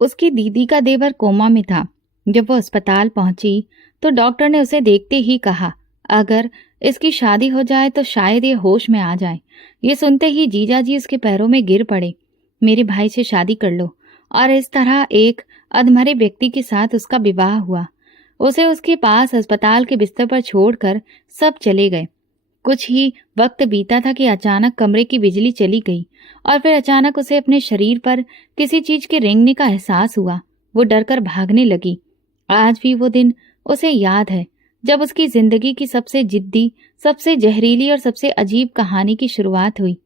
उसकी दीदी का देवर कोमा में था। जब वो अस्पताल पहुंची तो डॉक्टर ने उसे देखते ही कहा, अगर इसकी शादी हो जाए तो शायद ये होश में आ जाए। ये सुनते ही जीजाजी उसके पैरों में गिर पड़े। मेरे भाई से शादी कर लो। और इस तरह एक अधमरे व्यक्ति के साथ उसका विवाह हुआ। उसे उसके पास अस्पताल के बिस्तर पर छोड़कर सब चले गए। कुछ ही वक्त बीता था कि अचानक कमरे की बिजली चली गई और फिर अचानक उसे अपने शरीर पर किसी चीज के रेंगने का एहसास हुआ। वो डरकर भागने लगी। आज भी वो दिन उसे याद है जब उसकी जिंदगी की सबसे जिद्दी, सबसे जहरीली और सबसे अजीब कहानी की शुरुआत हुई।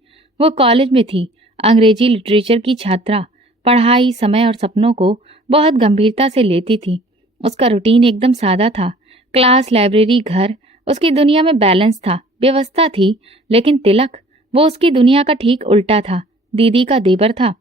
वो कॉलेज में थी, अंग्रेजी लिटरेचर की छात्रा। पढ़ाई, समय और सपनों को बहुत गंभीरता से लेती थी। उसका रूटीन एकदम सादा था। क्लास, लाइब्रेरी, घर। उसकी दुनिया में बैलेंस था, व्यवस्था थी। लेकिन तिलक, वो उसकी दुनिया का ठीक उल्टा था। दीदी का देवर था।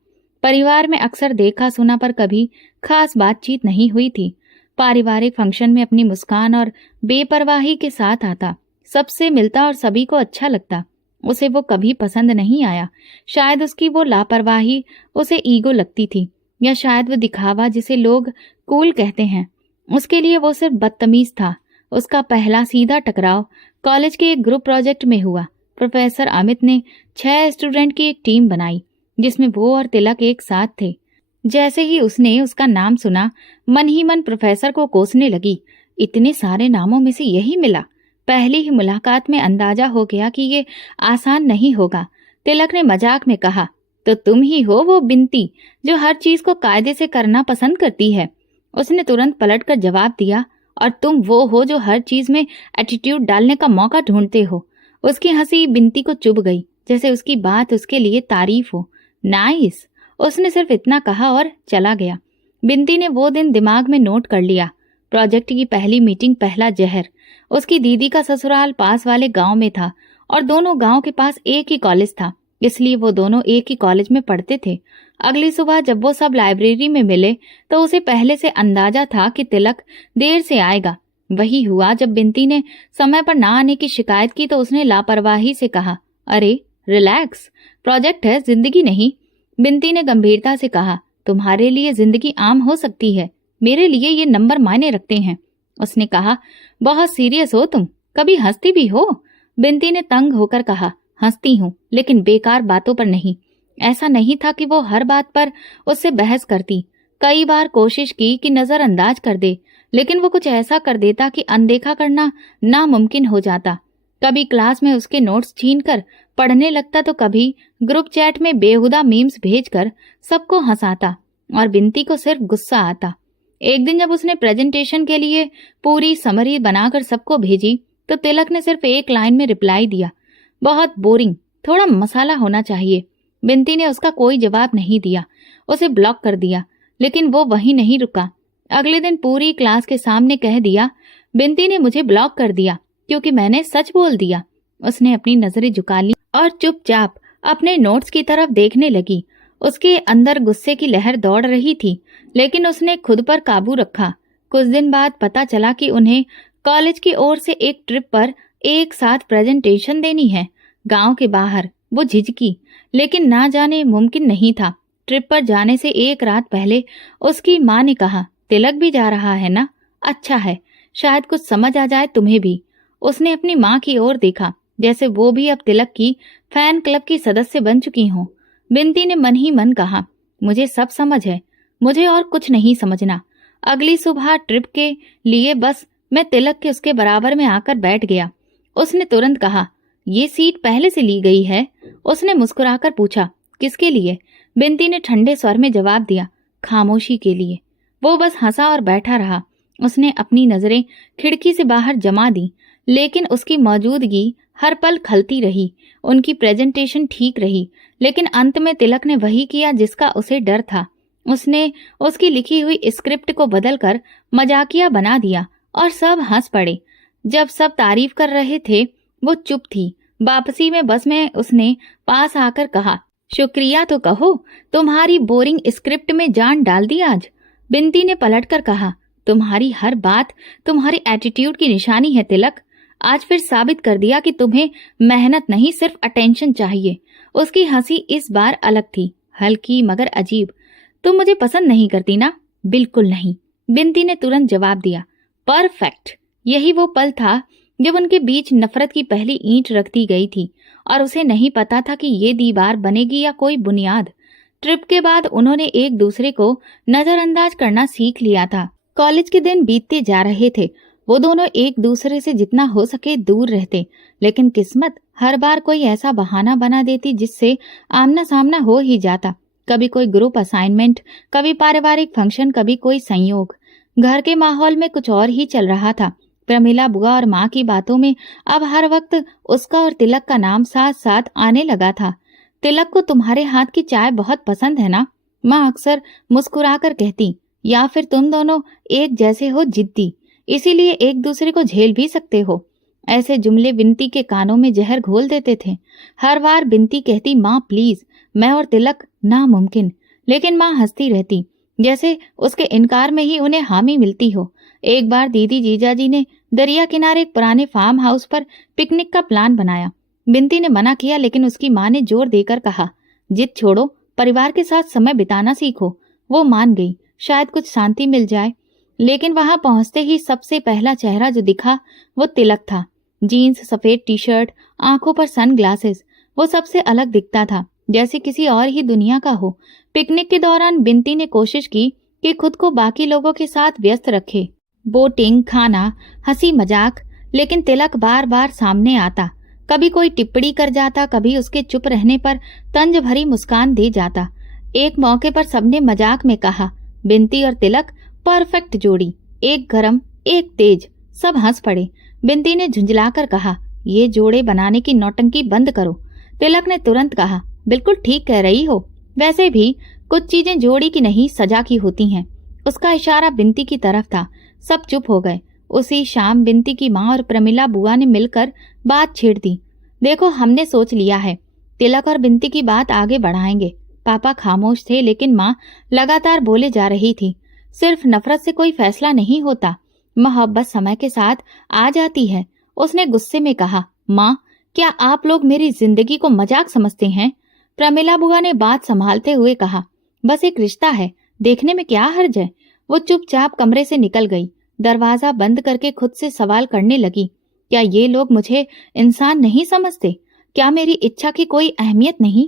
परिवार में अक्सर देखा सुना पर कभी खास बातचीत नहीं हुई थी। पारिवारिक फंक्शन में अपनी मुस्कान और बेपरवाही के साथ आता, सबसे मिलता और सभी को अच्छा लगता। उसे वो कभी पसंद नहीं आया। शायद उसकी वो लापरवाही उसे ईगो लगती थी, या शायद वो दिखावा जिसे लोग कूल कहते हैं। उसके लिए वो सिर्फ बदतमीज था। उसका पहला सीधा टकराव कॉलेज के एक ग्रुप प्रोजेक्ट में हुआ। प्रोफेसर अमित ने 6 स्टूडेंट की एक टीम बनाई जिसमें वो और तिलक एक साथ थे। जैसे ही उसने उसका नाम सुना, मन ही मन प्रोफेसर को कोसने लगी। इतने सारे नामों में से यही मिला। पहली ही मुलाकात में अंदाजा हो गया कि ये आसान नहीं होगा। तिलक ने मजाक में कहा, तो तुम ही हो वो बिनती जो हर चीज को कायदे से करना पसंद करती है। उसने तुरंत पलटकर जवाब दिया, और तुम वो हो जो हर चीज में एटीट्यूड डालने का मौका ढूंढते हो। उसकी हंसी बिनती को चुभ गई, जैसे उसकी बात उसके लिए तारीफ हो। नाइस, उसने सिर्फ इतना कहा और चला गया। बिनती ने वो दिन दिमाग में नोट कर लिया। प्रोजेक्ट की पहली मीटिंग, पहला जहर। उसकी दीदी का ससुराल पास वाले गांव में था और दोनों गांव के पास एक ही कॉलेज था, इसलिए वो दोनों एक ही कॉलेज में पढ़ते थे। अगली सुबह जब वो सब लाइब्रेरी में मिले तो उसे पहले से अंदाजा था कि तिलक देर से आएगा। वही हुआ। जब बिनती ने समय पर ना आने की शिकायत की तो उसने लापरवाही से कहा, अरे रिलैक्स, प्रोजेक्ट है, जिंदगी नहीं। बिनती ने गंभीरता से कहा, तुम्हारे लिए जिंदगी आम हो सकती है, मेरे लिए ये नंबर मायने रखते हैं। उसने कहा, बहुत सीरियस हो तुम, कभी हंसती भी हो? बिनती ने तंग होकर कहा, हंसती हूँ, लेकिन बेकार बातों पर नहीं। ऐसा नहीं था कि वो हर बात पर उससे बहस करती। कई बार कोशिश की कि नजरअंदाज कर दे, लेकिन वो कुछ ऐसा कर देता कि अनदेखा करना नामुमकिन हो जाता। कभी क्लास में उसके नोट्स छीनकर पढ़ने लगता तो कभी ग्रुप चैट में बेहुदा मीम्स भेजकर सबको हंसाता, और बिनती को सिर्फ गुस्सा आता। एक दिन जब उसने प्रेजेंटेशन के लिए पूरी समरी बनाकर सबको भेजी तो तिलक ने सिर्फ एक लाइन में रिप्लाई दिया, बहुत बोरिंग, थोड़ा मसाला होना चाहिए। बिनती ने उसका कोई जवाब नहीं दिया, उसे ब्लॉक कर दिया। लेकिन वो वहीं नहीं रुका। अगले दिन पूरी क्लास के सामने कह दिया, बिनती ने मुझे ब्लॉक कर दिया क्योंकि मैंने सच बोल दिया। उसने अपनी नजरें झुका ली और चुपचाप अपने नोट्स की तरफ देखने लगी। उसके अंदर गुस्से की लहर दौड़ रही थी, लेकिन उसने खुद पर काबू रखा। कुछ दिन बाद पता चला कि उन्हें कॉलेज की ओर से एक ट्रिप पर एक साथ प्रेजेंटेशन देनी है, गांव के बाहर। वो झिझकी, लेकिन ना जाने मुमकिन नहीं था। ट्रिप पर जाने से एक रात पहले उसकी माँ ने कहा, तिलक भी जा रहा है ना? अच्छा है, शायद कुछ समझ आ जाए तुम्हें भी। उसने अपनी माँ की ओर देखा, जैसे वो भी अब तिलक की फैन क्लब की सदस्य बन चुकी हों। बिनती ने मन ही मन कहा, मुझे सब समझ है, मुझे और कुछ नहीं समझना। अगली सुबह ट्रिप के लिए बस मैं तिलक के उसके बराबर में आकर बैठ गया। उसने तुरंत कहा, ये सीट पहले से ली गई है? उसने मुस्कुराकर पूछा, किसके लिए? बिनती ने ठंडे स्वर में जवाब दिया, खामोशी के लिए। वो बस हंसा और बैठा रहा। उसने अपनी नजरें खिड़की से बाहर जमा दी, लेकिन उसकी मौजूदगी हर पल खलती रही। उनकी प्रेजेंटेशन ठीक रही, लेकिन अंत में तिलक ने वही किया जिसका उसे डर था। उसने उसकी लिखी हुई स्क्रिप्ट को बदलकर मजाकिया बना दिया और सब हंस पड़े। जब सब तारीफ कर रहे थे वो चुप थी। वापसी में बस में उसने पास आकर कहा, शुक्रिया तो कहो, तुम्हारी बोरिंग स्क्रिप्ट में जान डाल दी आज। बिनती ने पलटकर कहा, तुम्हारी हर बात तुम्हारी एटीट्यूड की निशानी है तिलक। आज फिर साबित कर दिया कि तुम्हें मेहनत नहीं, सिर्फ अटेंशन चाहिए। उसकी हंसी इस बार अलग थी, हल्की मगर अजीब। तुम मुझे पसंद नहीं करती ना? बिल्कुल नहीं, बिंती ने तुरंत जवाब दिया। परफेक्ट। यही वो पल था जब उनके बीच नफरत की पहली ईंट रख दी गई थी और उसे नहीं पता था कि ये दीवार बनेगी या कोई बुनियाद। ट्रिप के बाद उन्होंने एक दूसरे को नजरअंदाज करना सीख लिया था। कॉलेज के दिन बीतते जा रहे थे, वो दोनों एक दूसरे से जितना हो सके दूर रहते, लेकिन किस्मत हर बार कोई ऐसा बहाना बना देती जिससे आमना सामना हो ही जाता। कभी कोई ग्रुप असाइनमेंट, कभी पारिवारिक फंक्शन, कभी कोई संयोग। घर के माहौल में कुछ और ही चल रहा था। प्रमिला बुआ और माँ की बातों में अब हर वक्त उसका और तिलक का नाम साथ साथ आने लगा था। तिलक को तुम्हारे हाथ की चाय बहुत पसंद है ना? माँ अक्सर मुस्कुराकर कहती। या फिर तुम दोनों एक जैसे हो, जिद्दी, इसीलिए एक दूसरे को झेल भी सकते हो। ऐसे जुमले बिनती के कानों में जहर घोल देते थे। हर बार बिनती कहती, माँ प्लीज, मैं और तिलक नामुमकिन, लेकिन माँ हंसती रहती, जैसे उसके इनकार में ही उन्हें हामी मिलती हो। एक बार दीदी जीजाजी ने दरिया किनारे एक पुराने फार्म हाउस पर पिकनिक का प्लान बनाया। बिनती ने मना किया, लेकिन उसकी माँ ने जोर देकर कहा, जिद छोड़ो, परिवार के साथ समय बिताना सीखो। वो मान गई, शायद कुछ शांति मिल जाए। लेकिन वहां पहुंचते ही सबसे पहला चेहरा जो दिखा वो तिलक था। जीन्स, सफेद टी शर्ट, आंखों पर सन ग्लासेस। वो सबसे अलग दिखता था, जैसे किसी और ही दुनिया का हो। पिकनिक के दौरान बिनती ने कोशिश की कि खुद को बाकी लोगों के साथ व्यस्त रखे, बोटिंग, खाना, हंसी मजाक, लेकिन तिलक बार बार सामने आता। कभी कोई टिप्पणी कर जाता, कभी उसके चुप रहने पर तंज भरी मुस्कान दे जाता। एक मौके पर सबने मजाक में कहा, बिनती और तिलक परफेक्ट जोड़ी, एक गरम एक तेज। सब हंस पड़े। बिनती ने झुंझलाकर कहा, ये जोड़े बनाने की नौटंकी बंद करो। तिलक ने तुरंत कहा, बिल्कुल ठीक कह रही हो, वैसे भी कुछ चीजें जोड़ी की नहीं सजा की होती हैं। उसका इशारा बिनती की तरफ था। सब चुप हो गए। उसी शाम बिनती की माँ और प्रमिला बुआ ने मिलकर बात छेड़ दी। देखो, हमने सोच लिया है, तिलक और बिनती की बात आगे बढ़ाएंगे। पापा खामोश थे, लेकिन माँ लगातार बोले जा रही थी। सिर्फ नफरत से कोई फैसला नहीं होता, मोहब्बत समय के साथ आ जाती है। उसने गुस्से में कहा, माँ, क्या आप लोग मेरी जिंदगी को मजाक समझते हैं? प्रमिला बुआ ने बात संभालते हुए कहा, बस एक रिश्ता है, देखने में क्या हर्ज है। वो चुपचाप कमरे से निकल गई। दरवाजा बंद करके खुद से सवाल करने लगी, क्या ये लोग मुझे इंसान नहीं समझते? क्या मेरी इच्छा की कोई अहमियत नहीं?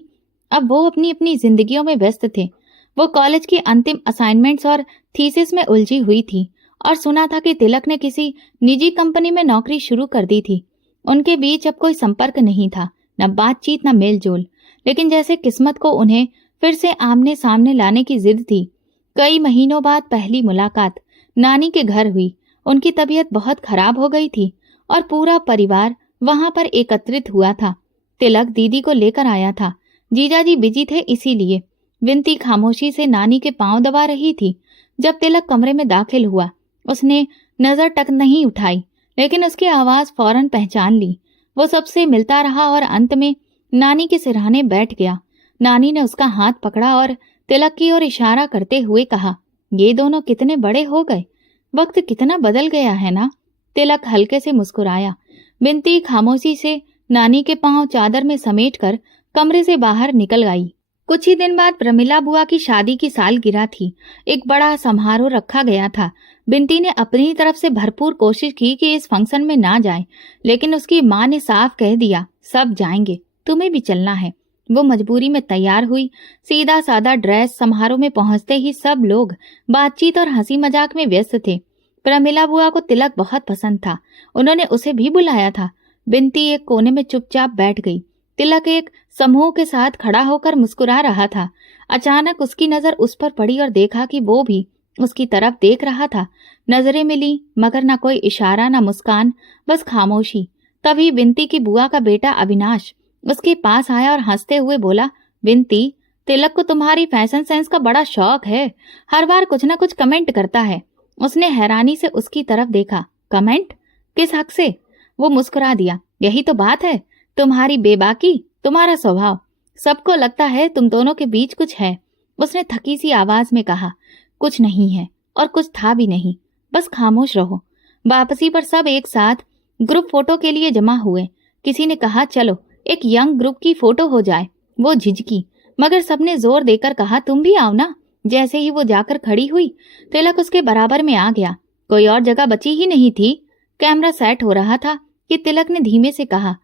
अब वो अपनी अपनी जिंदगियों में व्यस्त थे। वो कॉलेज की अंतिम असाइनमेंट्स और थीसिस में उलझी हुई थी और सुना था कि तिलक ने किसी निजी कंपनी में नौकरी शुरू कर दी थी। उनके बीच अब कोई संपर्क नहीं था, न बातचीत, न मेलजोल। लेकिन जैसे किस्मत को उन्हें फिर से आमने सामने लाने की जिद थी। कई महीनों बाद पहली मुलाकात नानी के घर हुई। उनकी तबीयत बहुत खराब हो गई थी और पूरा परिवार वहां पर एकत्रित हुआ था। तिलक दीदी को लेकर आया था। जीजाजी बिजी थे, इसीलिए विनती खामोशी से नानी के पांव दबा रही थी। जब तिलक कमरे में दाखिल हुआ, उसने नजर तक नहीं उठाई, लेकिन उसकी आवाज फौरन पहचान ली। वो सबसे मिलता रहा और अंत में नानी के सिरहाने बैठ गया। नानी ने उसका हाथ पकड़ा और तिलक की ओर इशारा करते हुए कहा, ये दोनों कितने बड़े हो गए, वक्त कितना बदल गया है ना? तिलक हल्के से मुस्कुराया। बिनती खामोशी से नानी के पांव चादर में समेटकर कमरे से बाहर निकल आई। कुछ ही दिन बाद प्रमिला बुआ की शादी की सालगिरह थी। एक बड़ा समारोह रखा गया था। बिनती ने अपनी तरफ से भरपूर कोशिश की कि इस फंक्शन में ना जाए, लेकिन उसकी माँ ने साफ कह दिया, सब जाएंगे, तुम्हें भी चलना है। वो मजबूरी में तैयार हुई। सीधा सादा ड्रेस। समारोह में पहुंचते ही सब लोग बातचीत और हंसी मजाक में व्यस्त थे। प्रमिला बुआ को तिलक बहुत पसंद था। उन्होंने उसे भी बुलाया था। बिनती एक कोने में चुपचाप बैठ गई। तिलक एक समूह के साथ खड़ा होकर मुस्कुरा रहा था। अचानक उसकी नजर उस पर पड़ी और देखा कि वो भी उसकी तरफ देख रहा था। नजरें मिली, मगर ना कोई इशारा, ना मुस्कान, बस खामोशी। तभी बिनती की बुआ का बेटा अविनाश उसके पास आया और हंसते हुए बोला, बिनती, तिलक को तुम्हारी फैशन सेंस का बड़ा शौक है, हर बार कुछ ना कुछ कमेंट करता है। उसने हैरानी से उसकी तरफ देखा। कमेंट? किस हक से? वो मुस्कुरा दिया। यही तो बात है, तुम्हारी बेबाकी, तुम्हारा स्वभाव। सबको लगता है तुम दोनों के बीच कुछ है। उसने थकी सी आवाज में कहा, कुछ नहीं है और कुछ था भी नहीं, बस खामोश रहो। वापसी पर सब एक साथ ग्रुप फोटो के लिए जमा हुए। किसी ने कहा, चलो एक यंग ग्रुप की फोटो हो जाए। वो झिझकी, मगर सबने जोर देकर कहा, तुम भी आओ ना। जैसे ही वो जाकर खड़ी हुई, तिलक उसके बराबर में आ गया। कोई और जगह बची ही नहीं थी। कैमरा सेट हो रहा था कि तिलक ने धीमे से कहा,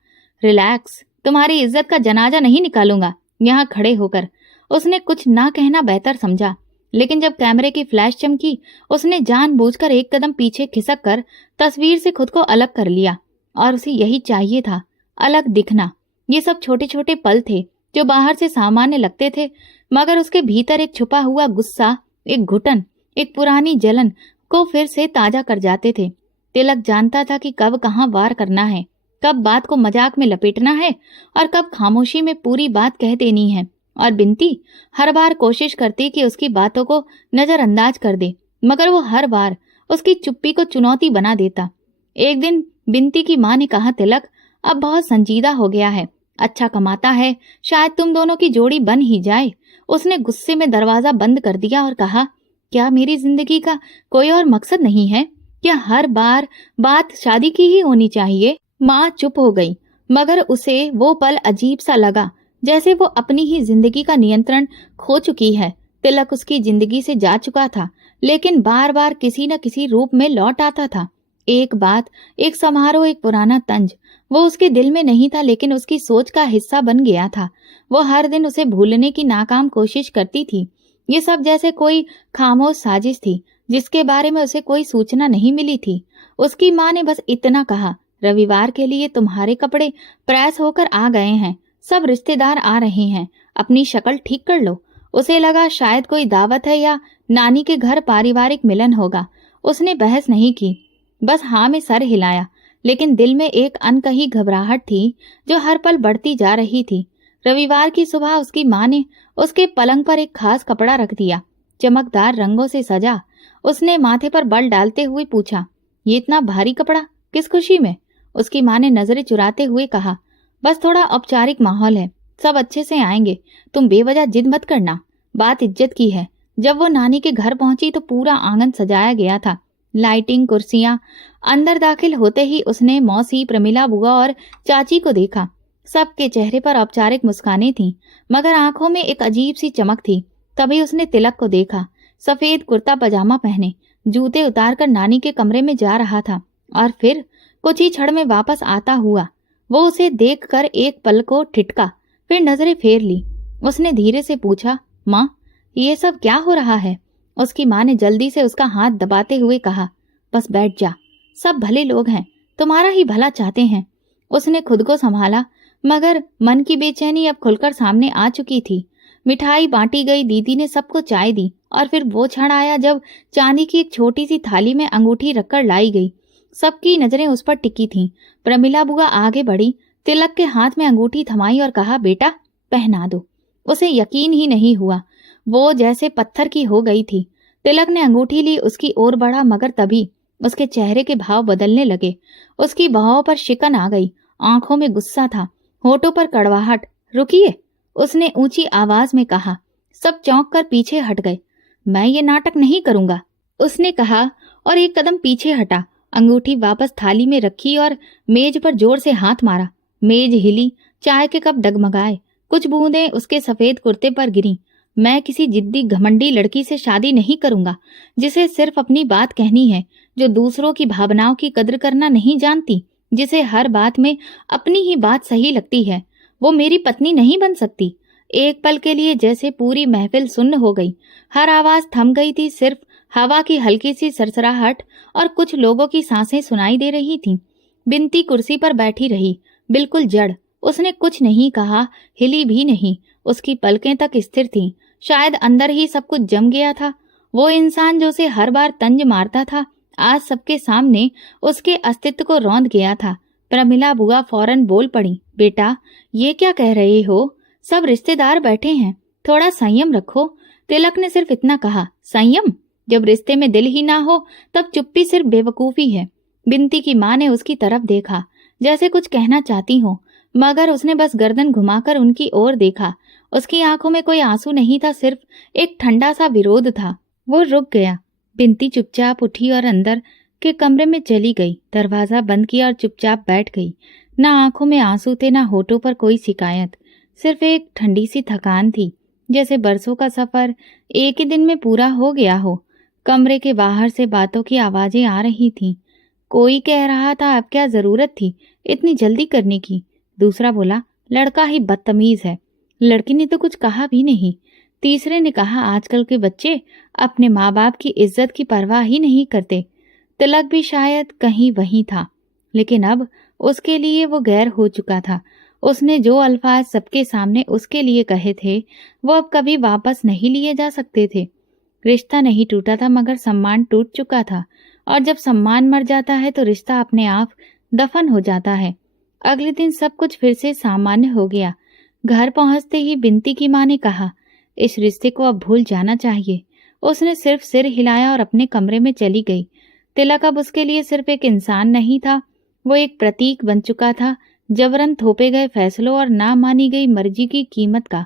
रिलैक्स, तुम्हारी इज्जत का जनाजा नहीं निकालूंगा यहाँ खड़े होकर। उसने कुछ ना कहना बेहतर समझा, लेकिन जब कैमरे की फ्लैश चमकी, उसने जानबूझकर एक कदम पीछे खिसक कर तस्वीर से खुद को अलग कर लिया। और उसे यही चाहिए था, अलग दिखना। ये सब छोटे छोटे पल थे जो बाहर से सामान्य लगते थे, मगर उसके भीतर एक छुपा हुआ गुस्सा, एक घुटन, एक पुरानी जलन को फिर से ताजा कर जाते थे। तिलक जानता था कि कब कहाँ वार करना है, कब बात को मजाक में लपेटना है और कब खामोशी में पूरी बात कह देनी है। और बिनती हर बार कोशिश करती कि उसकी बातों को नजरअंदाज कर दे, मगर वो हर बार उसकी चुप्पी को चुनौती बना देता। एक दिन बिनती की माँ ने कहा, तिलक अब बहुत संजीदा हो गया है, अच्छा कमाता है, शायद तुम दोनों की जोड़ी बन ही जाए। उसने गुस्से में दरवाजा बंद कर दिया और कहा, क्या मेरी जिंदगी का कोई और मकसद नहीं है? क्या हर बार बात शादी की ही होनी चाहिए? माँ चुप हो गई, मगर उसे वो पल अजीब सा लगा, जैसे वो अपनी ही जिंदगी का नियंत्रण खो चुकी है। तिलक उसकी जिंदगी से जा चुका था, लेकिन बार बार किसी न किसी रूप में लौट आता था। एक बात, एक समारोह, एक पुराना तंज, वो उसके दिल में नहीं था, लेकिन उसकी सोच का हिस्सा बन गया था। वो हर दिन उसे भूलने की नाकाम कोशिश करती थी। ये सब जैसे कोई खामोश साजिश थी, जिसके बारे में उसे कोई सूचना नहीं मिली थी। उसकी माँ ने बस इतना कहा, रविवार के लिए तुम्हारे कपड़े प्रेस होकर आ गए हैं, सब रिश्तेदार आ रहे हैं, अपनी शक्ल ठीक कर लो। उसे लगा शायद कोई दावत है या नानी के घर पारिवारिक मिलन होगा। उसने बहस नहीं की, बस हाँ में सर हिलाया, लेकिन दिल में एक अनकही घबराहट थी जो हर पल बढ़ती जा रही थी। रविवार की सुबह उसकी माँ ने उसके पलंग पर एक खास कपड़ा रख दिया, चमकदार रंगों से सजा। उसने माथे पर बल डालते हुए पूछा, ये इतना भारी कपड़ा किस खुशी में? उसकी माँ ने नजरें चुराते हुए कहा, बस थोड़ा औपचारिक माहौल है, सब अच्छे से आएंगे, तुम बेवजह जिद मत करना, बात इज्जत की है। जब वो नानी के घर पहुंची तो पूरा आंगन सजाया गया था, लाइटिंग, कुर्सियां। अंदर दाखिल होते ही उसने मौसी, प्रमिला बुआ और चाची को देखा। सबके चेहरे पर औपचारिक मुस्कानें थीं, मगर आंखों में एक अजीब सी चमक थी। तभी उसने तिलक को देखा, सफेद कुर्ता पजामा पहने, जूते उतारकर नानी के कमरे में जा रहा था और फिर कुछ ही क्षण में वापस आता हुआ। वो उसे देखकर एक पल को ठिठका, फिर नजरें फेर ली। उसने धीरे से पूछा, माँ, ये सब क्या हो रहा है? उसकी माँ ने जल्दी से उसका हाथ दबाते हुए कहा, बस बैठ जा, सब भले लोग हैं, तुम्हारा ही भला चाहते हैं। उसने खुद को संभाला, मगर मन की बेचैनी अब खुलकर सामने आ चुकी थी। मिठाई बांटी गई, दीदी ने सबको चाय दी और फिर वो क्षण आया जब चांदी की एक छोटी सी थाली में अंगूठी रखकर लाई गई। सबकी नजरें उस पर टिकी थीं। प्रमिला बुआ आगे बढ़ी, तिलक के हाथ में अंगूठी थमाई और कहा, बेटा पहना दो। उसे यकीन ही नहीं हुआ, वो जैसे पत्थर की हो गई थी। तिलक ने अंगूठी ली, उसकी ओर बढ़ा, मगर तभी उसके चेहरे के भाव बदलने लगे। उसकी बाहों पर शिकन आ गई, आंखों में गुस्सा था, होठों पर कड़वाहट। रुकिए, उसने ऊंची आवाज में कहा। सब चौंक कर पीछे हट गए। मैं ये नाटक नहीं करूंगा, उसने कहा और एक कदम पीछे हटा। अंगूठी वापस थाली में रखी और मेज पर जोर से हाथ मारा। मेज हिली, चाय के कप डगमगाए, कुछ बूंदें उसके सफेद कुर्ते पर गिरी। मैं किसी जिद्दी घमंडी लड़की से शादी नहीं करूंगा, जिसे सिर्फ अपनी बात कहनी है, जो दूसरों की भावनाओं की कद्र करना नहीं जानती, जिसे हर बात में अपनी ही बात सही लगती है। वो मेरी पत्नी नहीं बन सकती। एक पल के लिए जैसे पूरी महफिल सुन्न हो गई। हर आवाज थम गई थी, सिर्फ हवा की हल्की सी सरसराहट और कुछ लोगों की सांसें सुनाई दे रही थीं। बिनती कुर्सी पर बैठी रही, बिल्कुल जड़। उसने कुछ नहीं कहा, हिली भी नहीं। उसकी पलकें तक स्थिर थीं। शायद अंदर ही सब कुछ जम गया था। वो इंसान जो उसे हर बार तंज मारता था, आज सबके सामने उसके अस्तित्व को रौंद गया था। प्रमिला बुआ फौरन बोल पड़ी, बेटा ये क्या कह रहे हो? सब रिश्तेदार बैठे हैं, थोड़ा संयम रखो। तिलक ने सिर्फ इतना कहा, संयम? जब रिश्ते में दिल ही ना हो तब चुप्पी सिर्फ बेवकूफी है। बिनती की माँ ने उसकी तरफ देखा, जैसे कुछ कहना चाहती हो, मगर उसने बस गर्दन घुमाकर उनकी ओर देखा। उसकी आंखों में कोई आंसू नहीं था, सिर्फ एक ठंडा सा विरोध था। वो रुक गया। बिनती चुपचाप उठी और अंदर के कमरे में चली गई, दरवाजा बंद किया और चुपचाप बैठ गई। ना आंखों में आंसू थे, ना होठों पर कोई शिकायत, सिर्फ एक ठंडी सी थकान थी। जैसे बरसों का सफर एक ही दिन में पूरा हो गया हो। कमरे के बाहर से बातों की आवाजें आ रही थीं। कोई कह रहा था, अब क्या जरूरत थी इतनी जल्दी करने की। दूसरा बोला, लड़का ही बदतमीज है। लड़की ने तो कुछ कहा भी नहीं। तीसरे ने कहा, आजकल के बच्चे अपने माँ बाप की इज्जत की परवाह ही नहीं करते। तिलक भी शायद कहीं वहीं था, लेकिन अब उसके लिए वो गैर हो चुका था। उसने जो अल्फाज सबके सामने उसके लिए कहे थे, वो अब कभी वापस नहीं लिए जा सकते थे। रिश्ता नहीं टूटा था, मगर सम्मान टूट चुका था, और जब सम्मान मर जाता है तो रिश्ता अपने आप दफन हो जाता है। अगले दिन सब कुछ फिर से सामान्य हो गया। घर पहुंचते ही बिनती की मां ने कहा, इस रिश्ते को अब भूल जाना चाहिए। उसने सिर्फ सिर हिलाया और अपने कमरे में चली गई। तिलक अब उसके लिए सिर्फ एक इंसान नहीं था, वो एक प्रतीक बन चुका था, जबरन थोपे गए फैसलों और ना मानी गई मर्जी की कीमत का।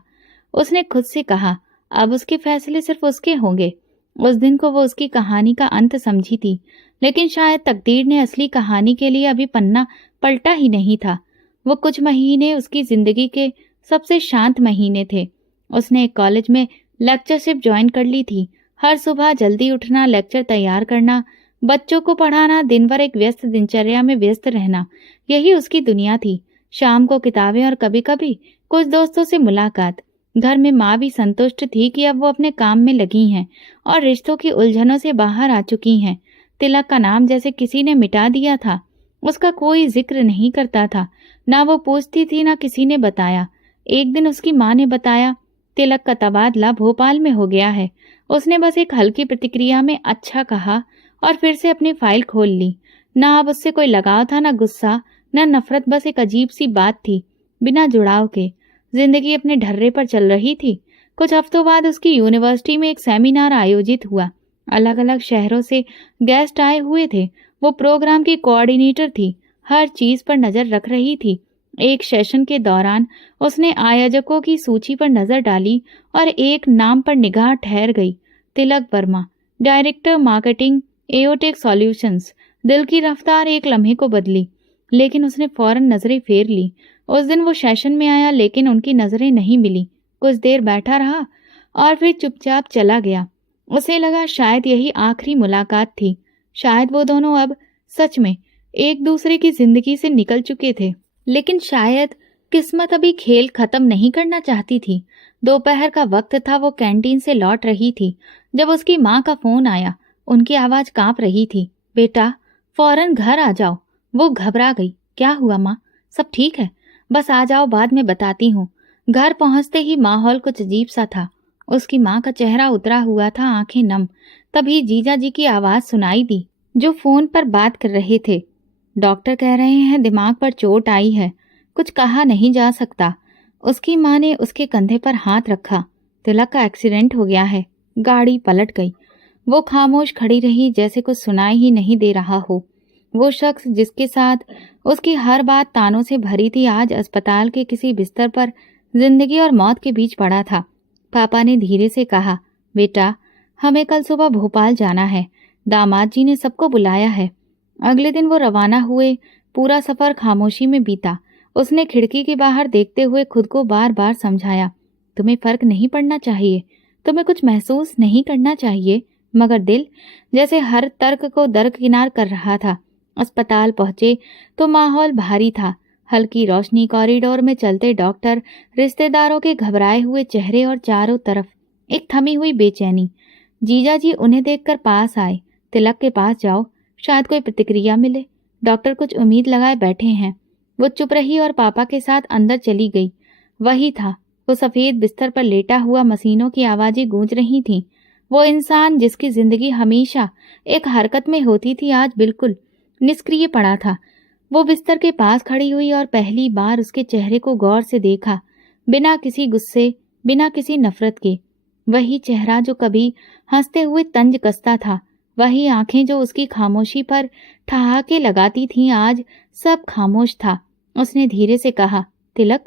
उसने खुद से कहा, अब उसके फैसले सिर्फ उसके होंगे। उस दिन को वो उसकी कहानी का अंत समझी थी, लेकिन शायद तकदीर ने असली कहानी के लिए अभी पन्ना पलटा ही नहीं था। वो कुछ महीने उसकी जिंदगी के सबसे शांत महीने थे। उसने एक कॉलेज में लेक्चरशिप ज्वाइन कर ली थी। हर सुबह जल्दी उठना, लेक्चर तैयार करना, बच्चों को पढ़ाना, दिन भर एक व्यस्त दिनचर्या में व्यस्त रहना, यही उसकी दुनिया थी। शाम को किताबें और कभी कभी कुछ दोस्तों से मुलाकात। घर में माँ भी संतुष्ट थी कि अब वो अपने काम में लगी हैं और रिश्तों की उलझनों से बाहर आ चुकी हैं। तिलक का नाम जैसे किसी ने मिटा दिया था। उसका कोई जिक्र नहीं करता था, ना वो पूछती थी, ना किसी ने बताया। एक दिन उसकी माँ ने बताया, तिलक का तबादला भोपाल में हो गया है। उसने बस एक हल्की प्रतिक्रिया में अच्छा कहा और फिर से अपनी फाइल खोल ली। ना अब उससे कोई लगाव था, ना गुस्सा, ना नफरत, बस एक अजीब सी बात थी, बिना जुड़ाव के। जिंदगी अपने ढर्रे पर चल रही थी। कुछ हफ्तों बाद उसकी यूनिवर्सिटी में एक सेमिनार आयोजित हुआ। अलग अलग शहरों से गेस्ट आए हुए थे। वो प्रोग्राम की कोऑर्डिनेटर थी, हर चीज पर नजर रख रही थी। एक सेशन के दौरान उसने आयोजकों की सूची पर नजर डाली और एक नाम पर निगाह ठहर गई, Tilak Varma, director marketing, एओटेक solutions. दिल की रफ्तार एक लम्हे को बदली, लेकिन उसने फौरन नजरें फेर ली। उस दिन वो सेशन में आया, लेकिन उनकी नजरें नहीं मिली। कुछ देर बैठा रहा और फिर चुपचाप चला गया। उसे लगा शायद यही आखिरी मुलाकात थी। शायद वो दोनों अब सच में एक दूसरे की जिंदगी से निकल चुके थे, लेकिन शायद किस्मत अभी खेल खत्म नहीं करना चाहती थी। दोपहर का वक्त था। वो कैंटीन से लौट रही थी जब उसकी माँ का फोन आया। उनकी आवाज कांप रही थी, बेटा फौरन घर आ जाओ। वो घबरा गई, क्या हुआ माँ? सब ठीक है, बस आ जाओ, बाद में बताती हूँ। घर पहुंचते ही माहौल कुछ अजीब सा था। उसकी माँ का चेहरा उतरा हुआ था, आंखें नम। तभी जीजा जी की आवाज सुनाई दी, जो फोन पर बात कर रहे थे। डॉक्टर कह रहे हैं दिमाग पर चोट आई है, कुछ कहा नहीं जा सकता। उसकी माँ ने उसके कंधे पर हाथ रखा। तिलक का एक्सीडेंट हो गया है। गाड़ी पलट गई। वो खामोश खड़ी रही, जैसे कुछ सुनाई ही नहीं दे रहा हो। वो शख्स जिसके साथ उसकी हर बात तानों से भरी थी, आज अस्पताल के किसी बिस्तर पर जिंदगी और मौत के बीच पड़ा था। पापा ने धीरे से कहा, बेटा हमें कल सुबह भोपाल जाना है, दामाद जी ने सबको बुलाया है। अगले दिन वो रवाना हुए। पूरा सफर खामोशी में बीता। उसने खिड़की के बाहर देखते हुए खुद को बार बार समझाया, तुम्हें फर्क नहीं पड़ना चाहिए, तुम्हें कुछ महसूस नहीं करना चाहिए। मगर दिल जैसे हर तर्क को दरकिनार कर रहा था। अस्पताल पहुंचे तो माहौल भारी था। हल्की रोशनी, कॉरिडोर में चलते डॉक्टर, रिश्तेदारों के घबराए हुए चेहरे और चारों तरफ एक थमी हुई बेचैनी। जीजा जी उन्हें देखकर पास आए। तिलक के पास जाओ, शायद कोई प्रतिक्रिया मिले। डॉक्टर कुछ उम्मीद लगाए बैठे हैं। वो चुप रही और पापा के साथ अंदर चली गई। वही था, वो सफेद बिस्तर पर लेटा हुआ, मशीनों की आवाजें गूंज रही थीं। वो इंसान जिसकी जिंदगी हमेशा एक हरकत में होती थी, आज बिल्कुल निष्क्रिय पड़ा था। वो बिस्तर के पास खड़ी हुई और पहली बार उसके चेहरे को गौर से देखा, बिना किसी गुस्से, बिना किसी नफरत के। वही चेहरा जो कभी हंसते हुए तंज कसता था, वही आंखें जो उसकी खामोशी पर ठहाके लगाती थीं, आज सब खामोश था। उसने धीरे से कहा, तिलक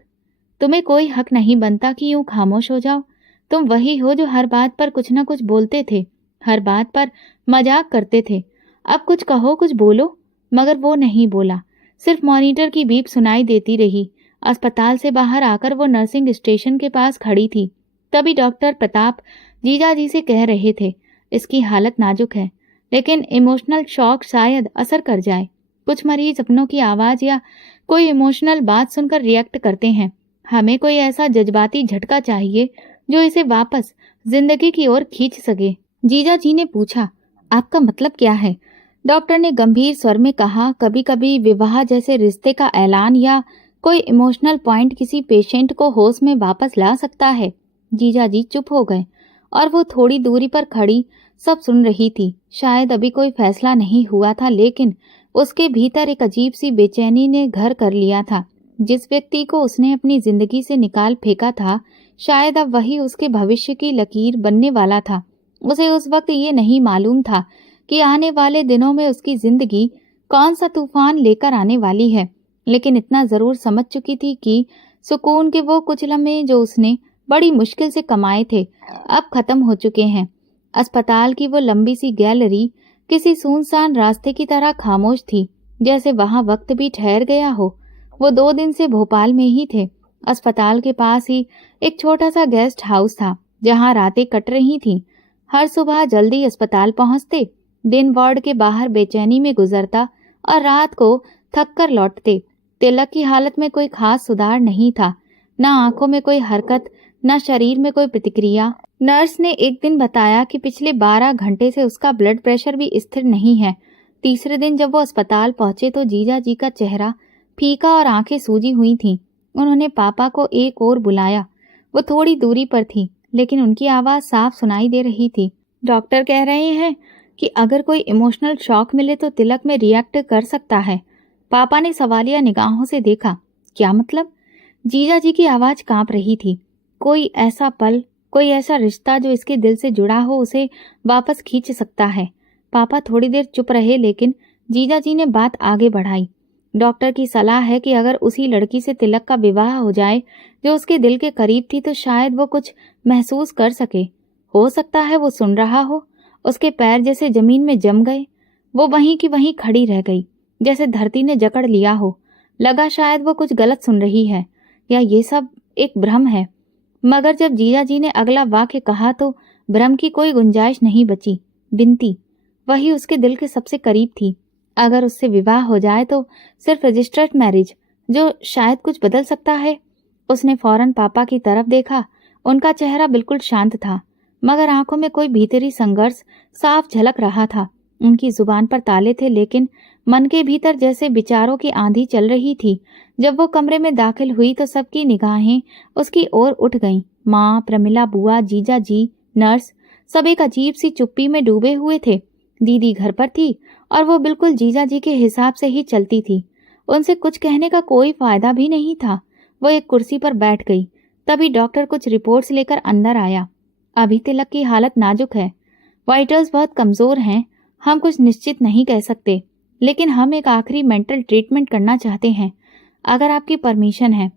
तुम्हें कोई हक नहीं बनता कि यूं खामोश हो जाओ। तुम वही हो जो हर बात पर कुछ न कुछ बोलते थे, हर बात पर मजाक करते थे। अब कुछ कहो, कुछ बोलो। मगर वो नहीं बोला। सिर्फ मॉनिटर की बीप सुनाई देती रही। अस्पताल से बाहर आकर वो नर्सिंग स्टेशन के पास खड़ी थी। तभी डॉक्टर प्रताप जीजाजी से कह रहे थे, इसकी हालत नाजुक है, लेकिन इमोशनल शॉक शायद असर कर जाए। कुछ मरीज अपनों की आवाज़ या कोई इमोशनल बात सुनकर रिएक्ट करते हैं। हमें कोई ऐसा जज्बाती झटका चाहिए जो इसे वापस जिंदगी की ओर खींच सके। जीजाजी ने पूछा, आपका मतलब क्या है? डॉक्टर ने गंभीर स्वर में कहा, कभी कभी विवाह जैसे रिश्ते का ऐलान या कोई इमोशनल पॉइंट किसी पेशेंट को होश में वापस ला सकता है। जीजाजी चुप हो गए और वो थोड़ी दूरी पर खड़ी सब सुन रही थी। शायद अभी कोई फैसला नहीं हुआ था, लेकिन उसके भीतर एक अजीब सी बेचैनी ने घर कर लिया था। जिस व्यक्ति को उसने अपनी जिंदगी से निकाल फेंका था, शायद अब वही उसके भविष्य की लकीर बनने वाला था। उसे उस वक्त ये नहीं मालूम था कि आने वाले दिनों में उसकी जिंदगी कौन सा तूफान लेकर आने वाली है, लेकिन इतना जरूर समझ चुकी थी कि सुकून के वो कुछ लम्हे जो उसने बड़ी मुश्किल से कमाए थे अब खत्म हो चुके हैं। अस्पताल की वो लंबी सी गैलरी किसी सुनसान रास्ते की तरह खामोश थी, जैसे वहां वक्त भी ठहर गया हो। वो 2 दिन से भोपाल में ही थे। अस्पताल के पास ही एक छोटा सा गेस्ट हाउस था जहां रातें कट रही थीं। हर सुबह जल्दी अस्पताल पहुंचते, दिन वार्ड के बाहर बेचैनी में गुजरता और रात को थक कर लौटते। तिलक की हालत में कोई खास सुधार नहीं था, न आंखों में कोई हरकत, न शरीर में कोई प्रतिक्रिया। नर्स ने एक दिन बताया कि पिछले 12 घंटे से उसका ब्लड प्रेशर भी स्थिर नहीं है। तीसरे दिन जब वो अस्पताल पहुंचे तो जीजाजी का चेहरा फीका और आंखें सूजी हुई थीं। उन्होंने पापा को एक और बुलाया। वो थोड़ी दूरी पर थी, लेकिन उनकी आवाज़ साफ सुनाई दे रही थी। डॉक्टर कह रहे हैं कि अगर कोई इमोशनल शॉक मिले तो तिलक में रिएक्ट कर सकता है। पापा ने सवालिया निगाहों से देखा। क्या मतलब? जीजाजी की आवाज़ कांप रही थी। कोई ऐसा पल, कोई ऐसा रिश्ता जो इसके दिल से जुड़ा हो, उसे वापस खींच सकता है। पापा थोड़ी देर चुप रहे, लेकिन जीजाजी ने बात आगे बढ़ाई। डॉक्टर की सलाह है कि अगर उसी लड़की से तिलक का विवाह हो जाए जो उसके दिल के करीब थी, तो शायद वो कुछ महसूस कर सके। हो सकता है वो सुन रहा हो। उसके पैर जैसे जमीन में जम गए। वो वहीं की वहीं खड़ी रह गई, जैसे धरती ने जकड़ लिया हो। लगा शायद वो कुछ गलत सुन रही है या ये सब एक भ्रम है। मगर जब जीजाजी ने अगला वाक्य कहा तो भ्रम की कोई गुंजाइश नहीं बची। बिनती, वही उसके दिल के सबसे करीब थी। अगर उससे विवाह हो जाए तो सिर्फ रजिस्टर्ड मैरिज, जो शायद कुछ बदल सकता है। उसने फौरन पापा की तरफ देखा। उनका चेहरा बिल्कुल शांत था, मगर आंखों में कोई भीतरी संघर्ष साफ झलक रहा था। उनकी जुबान पर ताले थे, लेकिन मन के भीतर जैसे विचारों की आंधी चल रही थी। जब वो कमरे में दाखिल हुई तो सबकी निगाहें उसकी ओर उठ गईं। माँ, प्रमिला बुआ, जीजा जी, नर्स, सब एक अजीब सी चुप्पी में डूबे हुए थे। दीदी घर पर थी और वो बिल्कुल जीजा जी के हिसाब से ही चलती थी। उनसे कुछ कहने का कोई फायदा भी नहीं था। वो एक कुर्सी पर बैठ गई। तभी डॉक्टर कुछ रिपोर्ट्स लेकर अंदर आया। अभी तिलक की हालत नाजुक है। वाइटल्स बहुत कमजोर हैं। हम कुछ निश्चित नहीं कह सकते, लेकिन हम एक आखिरी मेंटल ट्रीटमेंट करना चाहते हैं, अगर आपकी परमिशन है।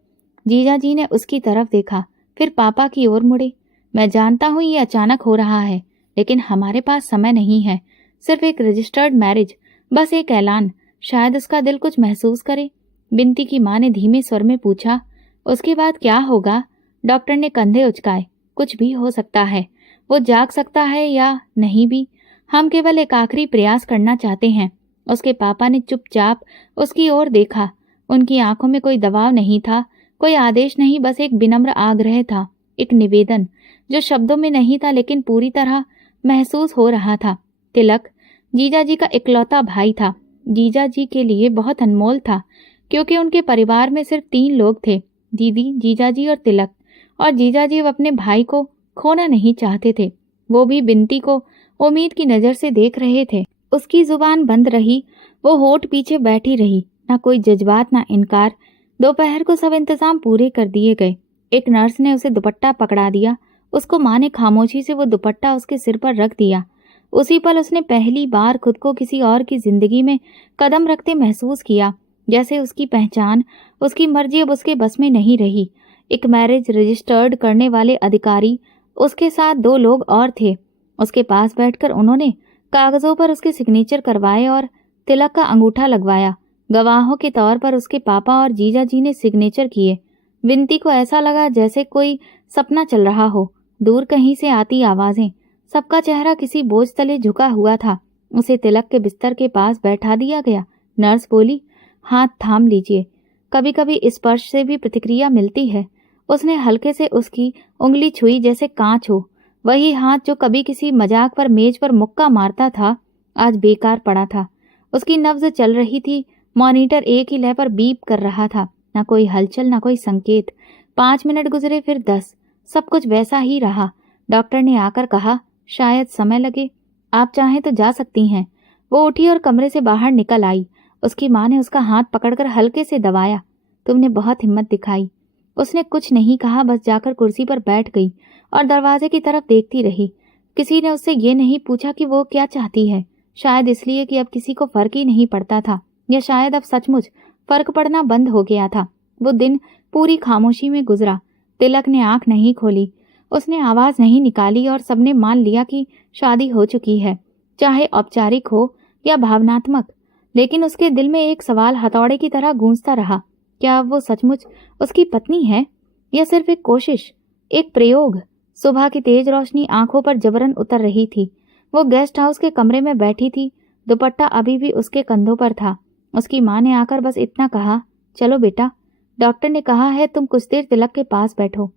जीजा जी ने उसकी तरफ देखा, फिर पापा की ओर मुड़े। मैं जानता हूँ ये अचानक हो रहा है, लेकिन हमारे पास समय नहीं है। सिर्फ एक रजिस्टर्ड मैरिज, बस एक ऐलान। शायद उसका दिल कुछ महसूस करे। बिनती की माँ ने धीमे स्वर में पूछा, उसके बाद क्या होगा? डॉक्टर ने कंधे उचकाए। कुछ भी हो सकता है। वो जाग सकता है या नहीं भी। हम केवल एक आखिरी प्रयास करना चाहते हैं। उसके पापा ने चुपचाप उसकी ओर देखा। उनकी आंखों में कोई दबाव नहीं था, कोई आदेश नहीं, बस एक विनम्र आग्रह था, एक निवेदन जो शब्दों में नहीं था लेकिन पूरी तरह महसूस हो रहा था। तिलक जीजाजी का इकलौता भाई था। जीजाजी के लिए बहुत अनमोल था, क्योंकि उनके परिवार में सिर्फ 3 लोग थे, दीदी, जीजाजी और तिलक। और जीजाजी अब अपने भाई को खोना नहीं चाहते थे। वो भी बिनती को उम्मीद की नज़र से देख रहे थे। उसकी जुबान बंद रही। वो होठ पीछे बैठी रही, ना कोई जज्बात, ना इनकार। दोपहर को सब इंतजाम पूरे कर दिए गए। एक नर्स ने उसे दुपट्टा पकड़ा दिया। उसको माँ ने खामोशी से वो दुपट्टा उसके सिर पर रख दिया। उसी पल उसने पहली बार खुद को किसी और की जिंदगी में कदम रखते महसूस किया, जैसे उसकी पहचान, उसकी मर्जी अब उसके बस में नहीं रही। एक मैरिज रजिस्टर्ड करने वाले अधिकारी, उसके साथ 2 लोग और थे। उसके पास बैठकर उन्होंने कागजों पर उसके सिग्नेचर करवाए और तिलक का अंगूठा लगवाया। गवाहों के तौर पर उसके पापा और जीजा जी ने सिग्नेचर किए। विनती को ऐसा लगा जैसे कोई सपना चल रहा हो। दूर कहीं से आती आवाजें। सबका चेहरा किसी बोझ तले झुका हुआ था। उसे तिलक के बिस्तर के पास बैठा दिया गया। नर्स बोली, हाथ थाम लीजिए, कभी कभी स्पर्श से भी प्रतिक्रिया मिलती है। उसने हल्के से उसकी उंगली छुई जैसे कांच हो। वही हाथ जो कभी किसी मजाक पर मेज पर मुक्का मारता था, आज बेकार पड़ा था। उसकी नब्ज चल रही थी। मॉनिटर एक ही लय पर बीप कर रहा था। ना कोई हलचल, ना कोई संकेत। 5 मिनट गुजरे, फिर 10। सब कुछ वैसा ही रहा। डॉक्टर ने आकर कहा, शायद समय लगे, आप चाहें तो जा सकती हैं। वो उठी और कमरे से बाहर निकल आई। उसकी माँ ने उसका हाथ पकड़कर हल्के से दबाया। तुमने बहुत हिम्मत दिखाई। उसने कुछ नहीं कहा, बस जाकर कुर्सी पर बैठ गई और दरवाजे की तरफ देखती रही। किसी ने उससे ये नहीं पूछा कि वो क्या चाहती है। शायद इसलिए कि अब किसी को फर्क ही नहीं पड़ता था, या शायद अब सचमुच फर्क पड़ना बंद हो गया था। वो दिन पूरी खामोशी में गुजरा। तिलक ने आंख नहीं खोली। उसने आवाज नहीं निकाली और सबने मान लिया कि शादी हो चुकी है, चाहे औपचारिक हो या भावनात्मक। लेकिन उसके दिल में एक सवाल हथौड़े की तरह गूंजता रहा। क्या वो सचमुच उसकी पत्नी है, या सिर्फ एक कोशिश, एक प्रयोग? सुबह की तेज रोशनी आंखों पर जबरन उतर रही थी। वो गेस्ट हाउस के कमरे में बैठी थी। दुपट्टा अभी भी उसके कंधों पर था। उसकी माँ ने आकर बस इतना कहा, चलो बेटा, डॉक्टर ने कहा है तुम कुछ देर तिलक के पास बैठो।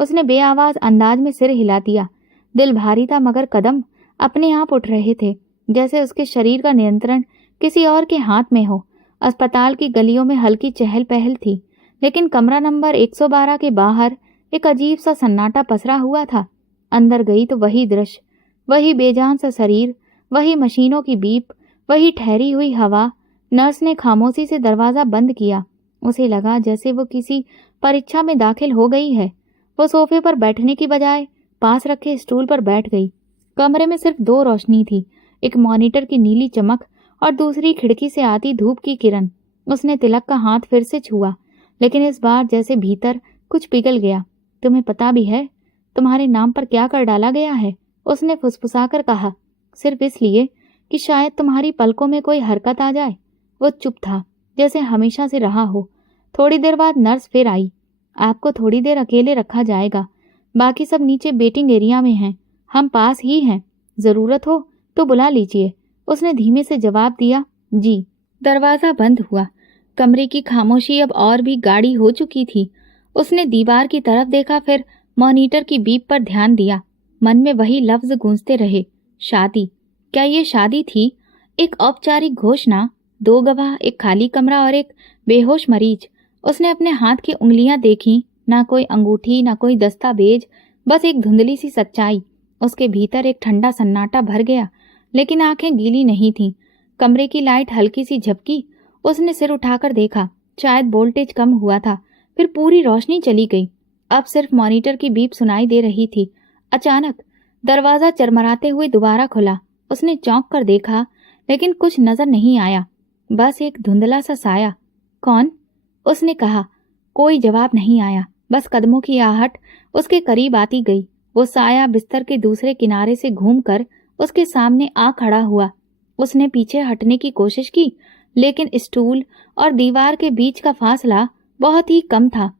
उसने बेआवाज अंदाज में सिर हिला दिया। दिल भारी था, मगर कदम अपने आप उठ रहे थे, जैसे उसके शरीर का नियंत्रण किसी और के हाथ में हो। अस्पताल की गलियों में हल्की चहल पहल थी, लेकिन कमरा नंबर 112 के बाहर एक अजीब सा सन्नाटा पसरा हुआ था। अंदर गई तो वही दृश्य, वही बेजान सा शरीर, वही मशीनों की बीप, वही ठहरी हुई हवा। नर्स ने खामोशी से दरवाजा बंद किया। उसे लगा जैसे वो किसी परीक्षा में दाखिल हो गई है। वो सोफे पर बैठने की बजाय पास रखे स्टूल पर बैठ गई। कमरे में सिर्फ 2 रोशनी थी, एक मॉनिटर की नीली चमक और दूसरी खिड़की से आती धूप की किरण। उसने तिलक का हाथ फिर से छुआ, लेकिन इस बार जैसे भीतर कुछ पिघल गया। तुम्हें पता भी है तुम्हारे नाम पर क्या कर डाला गया है? उसने फुसफुसाकर कहा, सिर्फ इसलिए कि शायद तुम्हारी पलकों में कोई हरकत आ जाए। वो चुप था, जैसे हमेशा से रहा हो। थोड़ी देर बाद नर्स फिर आई। आपको थोड़ी देर अकेले रखा जाएगा, बाकी सब नीचे वेटिंग एरिया में हैं। हम पास ही हैं, जरूरत हो तो बुला लीजिए। उसने धीमे से जवाब दिया, जी। दरवाजा बंद हुआ। कमरे की खामोशी अब और भी गाढ़ी हो चुकी थी। उसने दीवार की तरफ देखा, फिर मॉनिटर की बीप पर ध्यान दिया। मन में वही लफ्ज गूंजते रहे, शादी। क्या ये शादी थी? एक औपचारिक घोषणा, 2 गवाह, एक खाली कमरा और एक बेहोश मरीज। उसने अपने हाथ की उंगलियां देखी, ना कोई अंगूठी, ना कोई दस्तावेज, बस एक धुंधली सी सच्चाई। उसके भीतर एक ठंडा सन्नाटा भर गया, लेकिन आंखें गीली नहीं थीं। कमरे की लाइट हल्की सी झपकी। उसने सिर उठाकर देखा, शायद वोल्टेज कम हुआ था। फिर पूरी रोशनी चली गई। अब सिर्फ मॉनिटर की बीप सुनाई दे रही थी। अचानक दरवाजा चरमराते हुए दोबारा खुला। उसने चौंक कर देखा, लेकिन कुछ नजर नहीं आया, बस एक धुंधला सा साया। कौन? उसने कहा। कोई जवाब नहीं आया, बस कदमों की आहट उसके करीब आती गई। वो साया बिस्तर के दूसरे किनारे से घूमकर उसके सामने आ खड़ा हुआ। उसने पीछे हटने की कोशिश की, लेकिन स्टूल और दीवार के बीच का फासला बहुत ही कम था।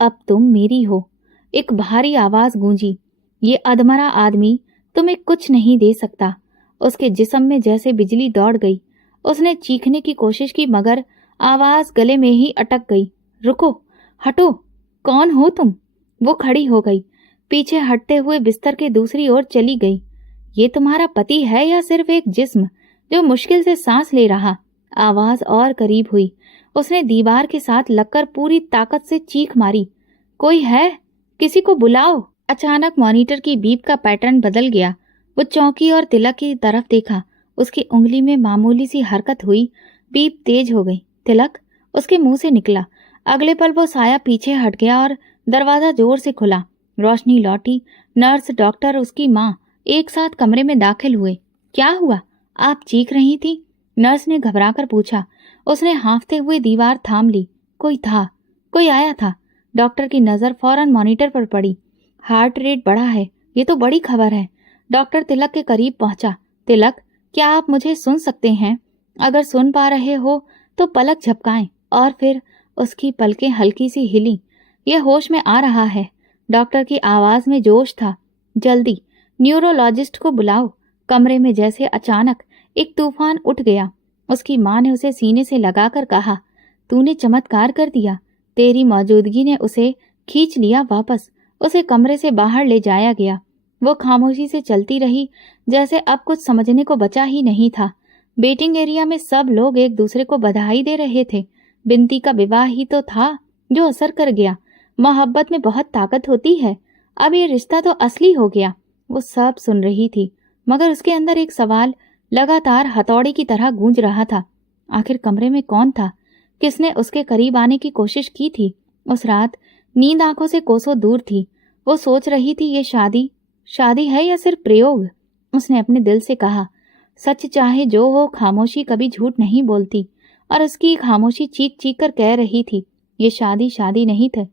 अब तुम मेरी हो, एक भारी आवाज गूंजी। ये अधमरा आदमी तुम्हें कुछ नहीं दे सकता। उसके जिस्म में जैसे बिजली दौड़ गई। उसने चीखने की कोशिश की, मगर आवाज गले में ही अटक गई। रुको, हटो, कौन हो तुम? वो खड़ी हो गई, पीछे हटते हुए बिस्तर के दूसरी ओर चली गई। ये तुम्हारा पति है या सिर्फ एक जिस्म जो मुश्किल से सांस ले रहा? आवाज और करीब हुई। उसने दीवार के साथ लगकर पूरी ताकत से चीख मारी, कोई है? किसी को बुलाओ। अचानक मॉनिटर की बीप का पैटर्न बदल गया। वो चौंकी और तिलक की तरफ देखा। उसकी उंगली में मामूली सी हरकत हुई, बीप तेज हो गई। तिलक, उसके मुंह से निकला। अगले पल वो साया पीछे हट गया और दरवाजा जोर से खुला। रोशनी लौटी। नर्स, डॉक्टर, उसकी माँ एक साथ कमरे में दाखिल हुए। क्या हुआ? आप चीख रही थी? नर्स ने घबराकर पूछा। उसने हाँफते हुए दीवार थाम ली। कोई था, कोई आया था। डॉक्टर की नजर फौरन मॉनिटर पर पड़ी। हार्ट रेट बढ़ा है, ये तो बड़ी खबर है। डॉक्टर तिलक के करीब पहुंचा। तिलक, क्या आप मुझे सुन सकते हैं? अगर सुन पा रहे हो तो पलक झपकाएं। और फिर उसकी पलकें हल्की सी हिली। ये होश में आ रहा है। डॉक्टर की आवाज में जोश था। जल्दी न्यूरोलॉजिस्ट को बुलाओ। कमरे में जैसे अचानक एक तूफान उठ गया। उसकी माँ ने उसे सीने से लगाकर कहा, तूने चमत्कार कर दिया। तेरी मौजूदगी ने उसे खींच लिया वापस। उसे कमरे से बाहर ले जाया गया। वो खामोशी से चलती रही, जैसे अब कुछ समझने को बचा ही नहीं था। वेटिंग एरिया में सब लोग एक दूसरे को बधाई दे रहे थे। बिंती का विवाह ही तो था जो असर कर गया। मोहब्बत में बहुत ताकत होती है। अब ये रिश्ता तो असली हो गया। वो सब सुन रही थी, मगर उसके अंदर एक सवाल लगातार हथौड़े की तरह गूंज रहा था। आखिर कमरे में कौन था? किसने उसके करीब आने की कोशिश की थी? उस रात नींद आंखों से कोसों दूर थी। वो सोच रही थी, ये शादी है या सिर्फ प्रयोग? उसने अपने दिल से कहा, सच चाहे जो हो, खामोशी कभी झूठ नहीं बोलती। और उसकी खामोशी चीख चीख कर कह रही थी, ये शादी नहीं थे।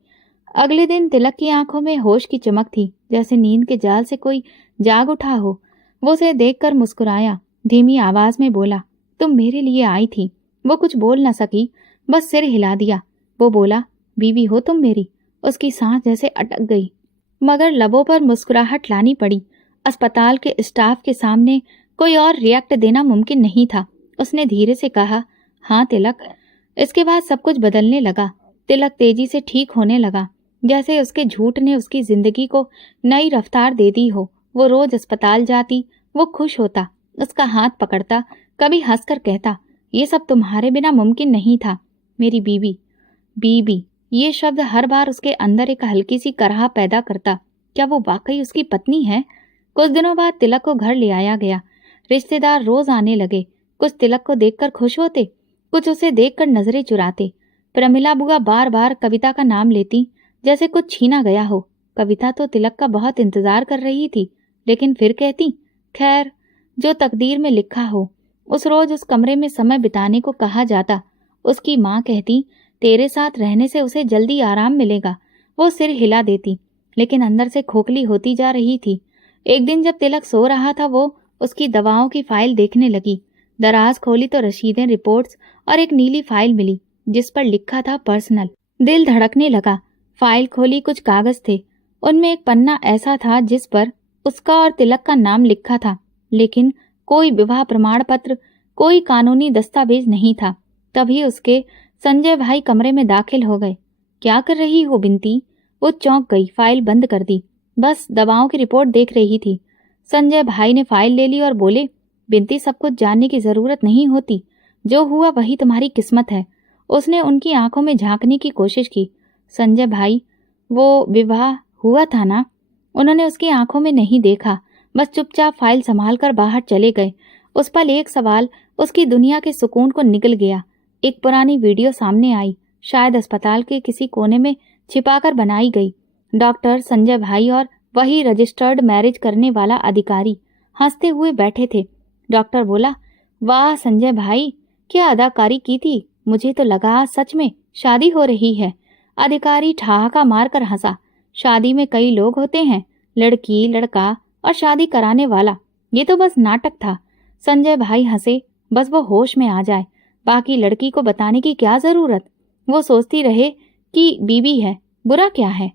अगले दिन तिलक की आंखों में होश की चमक थी, जैसे नींद के जाल से कोई जाग उठा हो। वो उसे देखकर मुस्कुराया, धीमी आवाज में बोला, तुम मेरे लिए आई थी। वो कुछ बोल न सकी, बस सिर हिला दिया। वो बोला, बीवी हो तुम मेरी। उसकी सांस जैसे अटक गई, मगर लबों पर मुस्कुराहट लानी पड़ी। अस्पताल के स्टाफ के सामने कोई और रिएक्ट देना मुमकिन नहीं था। उसने धीरे से कहा, हाँ तिलक। इसके बाद सब कुछ बदलने लगा। तिलक तेजी से ठीक होने लगा, जैसे उसके झूठ ने उसकी जिंदगी को नई रफ्तार दे दी हो। वो रोज अस्पताल जाती, वो खुश होता, उसका हाथ पकड़ता, कभी हंसकर कहता, ये सब तुम्हारे बिना मुमकिन नहीं था। मेरी बीबी। बीबी, ये शब्द हर बार उसके अंदर एक हल्की सी कराह पैदा करता। क्या वो वाकई उसकी पत्नी है? कुछ दिनों बाद तिलक को घर ले आया गया। रिश्तेदार रोज आने लगे। कुछ तिलक को देखकर खुश होते, कुछ उसे देखकर नजरें चुराते। प्रमिला बुआ बार बार कविता का नाम लेती, जैसे कुछ छीना गया हो। कविता तो तिलक का बहुत इंतजार कर रही थी, लेकिन फिर कहती, खैर, जो तकदीर में लिखा हो। उस रोज उस कमरे में समय बिताने को कहा जाता। उसकी माँ कहती, तेरे साथ रहने से उसे जल्दी आराम मिलेगा। वो सिर हिला देती, लेकिन अंदर से खोखली होती जा रही थी। एक दिन जब तिलक सो रहा था, वो उसकी दवाओं की फाइल देखने लगी। दराज खोली तो रसीदें, रिपोर्ट्स और एक नीली फाइल मिली, जिस पर लिखा था पर्सनल। दिल धड़कने लगा। फाइल खोली, कुछ कागज थे। उनमें एक पन्ना ऐसा था जिस पर उसका और तिलक का नाम लिखा था, लेकिन कोई विवाह प्रमाण पत्र, कोई कानूनी दस्तावेज नहीं था। तभी उसके संजय भाई कमरे में दाखिल हो गए। क्या कर रही हो बिंती? वो चौंक गई, फाइल बंद कर दी, बस दवाओं की रिपोर्ट देख रही थी। संजय भाई ने फाइल ले ली और बोले, बिंती, सब कुछ जानने की जरूरत नहीं होती। जो हुआ वही तुम्हारी किस्मत है। उसने उनकी आंखों में झांकने की कोशिश की। संजय भाई, वो विवाह हुआ था ना? उन्होंने उसकी आंखों में नहीं देखा, बस चुपचाप फाइल संभाल कर बाहर चले गए। उस पल एक सवाल उसकी दुनिया के सुकून को निगल गया। एक पुरानी वीडियो सामने आई, शायद अस्पताल के किसी कोने में छिपाकर बनाई गई। डॉक्टर, संजय भाई और वही रजिस्टर्ड मैरिज करने वाला अधिकारी हंसते हुए बैठे थे। डॉक्टर बोला, वाह संजय भाई, क्या अदाकारी की थी। मुझे तो लगा सच में शादी हो रही है। अधिकारी ठहाका मारकर हंसा। शादी में कई लोग होते हैं, लड़की, लड़का और शादी कराने वाला। ये तो बस नाटक था। संजय भाई हंसे, बस वो होश में आ जाए, बाकी लड़की को बताने की क्या जरूरत। वो सोचती रहे कि बीबी है, बुरा क्या है।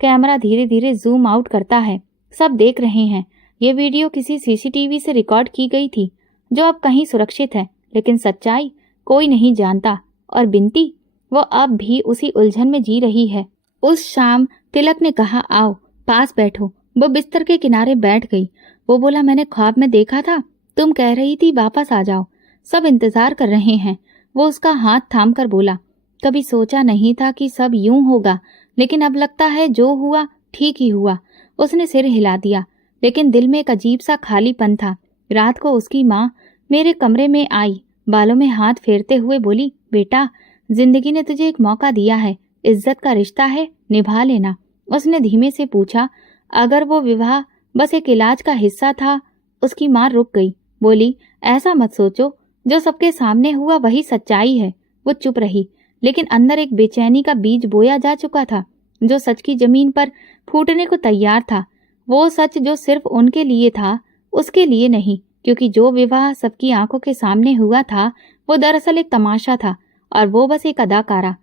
कैमरा धीरे धीरे जूम आउट करता है, सब देख रहे हैं। ये वीडियो किसी सीसीटीवी से रिकॉर्ड की गई थी, जो अब कहीं सुरक्षित है, लेकिन सच्चाई कोई नहीं जानता। और बिंती, वो अब भी उसी उलझन में जी रही है। उस शाम तिलक ने कहा, आओ पास बैठो। वो बिस्तर के किनारे बैठ गई। वो बोला, मैंने ख्वाब में देखा था, तुम कह रही थी वापस आ जाओ, सब इंतजार कर रहे हैं। वो उसका हाथ थाम कर बोला, कभी सोचा नहीं था कि सब यूं होगा, लेकिन अब लगता है जो हुआ ठीक ही हुआ। उसने सिर हिला दिया, लेकिन दिल में एक अजीब सा खालीपन था। रात को उसकी माँ मेरे कमरे में आई, बालों में हाथ फेरते हुए बोली, बेटा, जिंदगी ने तुझे एक मौका दिया है, इज्जत का रिश्ता है, निभा लेना। उसने धीमे से पूछा, अगर वो विवाह बस एक इलाज का हिस्सा था? उसकी माँ रुक गई, बोली, ऐसा मत सोचो, जो सबके सामने हुआ वही सच्चाई है। वो चुप रही, लेकिन अंदर एक बेचैनी का बीज बोया जा चुका था, जो सच की जमीन पर फूटने को तैयार था। वो सच जो सिर्फ उनके लिए था, उसके लिए नहीं, क्योंकि जो विवाह सबकी आंखों के सामने हुआ था, वो दरअसल एक तमाशा था, और वो बस एक अदाकारा।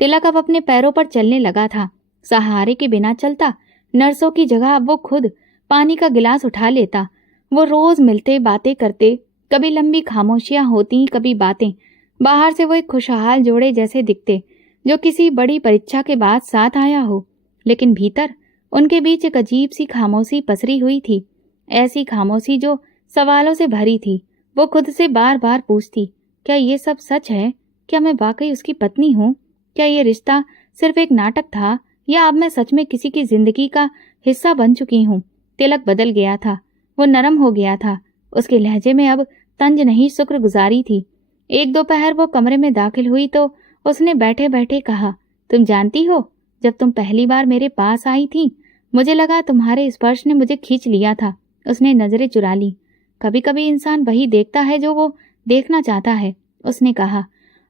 तिलक अब अपने पैरों पर चलने लगा था, सहारे के बिना चलता। नर्सों की जगह अब वो खुद पानी का गिलास उठा लेता। वो रोज मिलते, बातें करते, कभी लंबी खामोशियां होती, कभी बातें। बाहर से वो एक खुशहाल जोड़े जैसे दिखते, जो किसी बड़ी परीक्षा के बाद साथ आया हो। लेकिन भीतर उनके बीच एक अजीब सी खामोशी पसरी हुई थी, ऐसी खामोशी जो सवालों से भरी थी। वो खुद से बार बार पूछती, क्या ये सब सच है? क्या मैं वाकई उसकी पत्नी हूँ? क्या ये रिश्ता सिर्फ एक नाटक था, या अब मैं सच में किसी की जिंदगी का हिस्सा बन चुकी हूँ? तिलक बदल गया था, वो नरम हो गया था। उसके लहजे में अब तंज नहीं, शुक्रगुजारी थी। एक दोपहर वो कमरे में दाखिल हुई तो उसने बैठे बैठे कहा, तुम जानती हो, जब तुम पहली बार मेरे पास आई थी, मुझे लगा तुम्हारे स्पर्श ने मुझे खींच लिया था। उसने नजरें चुरा ली। कभी कभी इंसान वही देखता है जो वो देखना चाहता है, उसने कहा।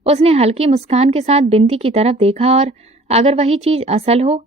उसने हल्की मुस्कान के साथ बिंती की तरफ देखा, और अगर वही चीज असल हो?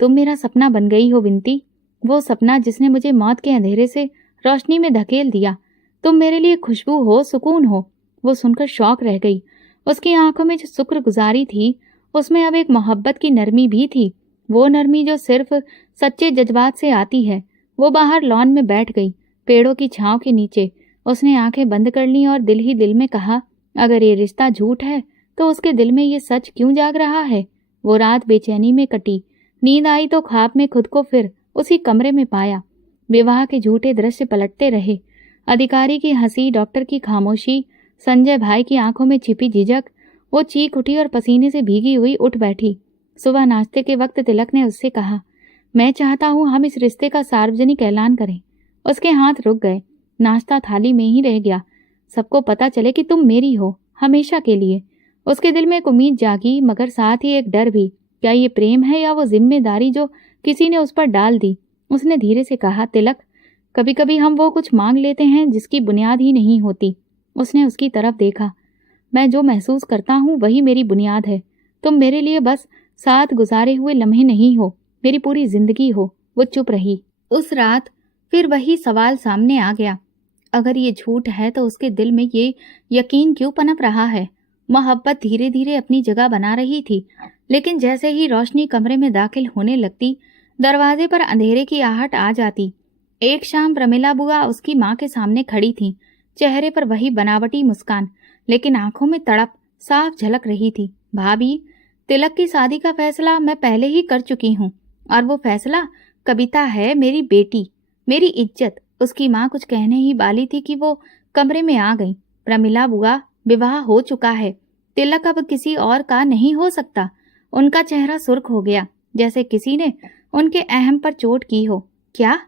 तुम मेरा सपना बन गई हो बिंती, वो सपना जिसने मुझे मौत के अंधेरे से रोशनी में धकेल दिया। तुम मेरे लिए खुशबू हो, सुकून हो। वो सुनकर शौक रह गई। उसकी आंखों में जो शुक्रगुजारी थी, उसमें अब एक मोहब्बत की नरमी भी थी, वो नरमी जो सिर्फ सच्चे जज्बात से आती है। वो बाहर लॉन में बैठ गई, पेड़ों की छांव के नीचे। उसने आंखें बंद कर लीं और दिल ही दिल में कहा, अगर ये रिश्ता झूठ है तो उसके दिल में ये सच क्यों जाग रहा है? वो रात बेचैनी में कटी। नींद आई तो ख्वाब में खुद को फिर उसी कमरे में पाया। विवाह के झूठे दृश्य पलटते रहे। अधिकारी की हंसी, डॉक्टर की खामोशी, संजय भाई की आंखों में छिपी झिझक। वो चीख उठी और पसीने से भीगी हुई उठ बैठी। सुबह नाश्ते के वक्त तिलक ने उससे कहा, मैं चाहता हूँ हम इस रिश्ते का सार्वजनिक ऐलान करें। उसके हाथ रुक गए। नाश्ता थाली में ही रह गया। सबको पता चले कि तुम मेरी हो, हमेशा के लिए। उसके दिल में एक उम्मीद जागी, मगर साथ ही एक डर भी। क्या ये प्रेम है या वो जिम्मेदारी जो किसी ने उस पर डाल दी? उसने धीरे से कहा, तिलक, कभी कभी हम वो कुछ मांग लेते हैं जिसकी बुनियाद ही नहीं होती। उसने उसकी तरफ देखा। मैं जो महसूस करता हूँ वही मेरी बुनियाद है। तुम मेरे लिए बस साथ गुजारे हुए लम्हे नहीं हो, मेरी पूरी जिंदगी हो। वो चुप रही। उस रात फिर वही सवाल सामने आ गया। अगर ये झूठ है तो उसके दिल में ये यकीन क्यों पनप रहा है? मोहब्बत धीरे धीरे अपनी जगह बना रही थी, लेकिन जैसे ही रोशनी कमरे में दाखिल होने लगती, दरवाजे पर अंधेरे की आहट आ जाती। एक शाम प्रमिला बुआ उसकी माँ के सामने खड़ी थी। चेहरे पर वही बनावटी मुस्कान, लेकिन आंखों में तड़प साफ झलक रही थी। भाभी, तिलक की शादी का फैसला मैं पहले ही कर चुकी हूँ, और वो फैसला कविता है, मेरी बेटी, मेरी इज्जत। उसकी माँ कुछ कहने ही वाली थी कि वो कमरे में आ गई। प्रमिला बुआ, विवाह हो चुका है, तिलक अब किसी और का नहीं हो सकता। उनका चेहरा सुर्ख हो गया, जैसे किसी ने उनके अहम पर चोट की हो। क्या?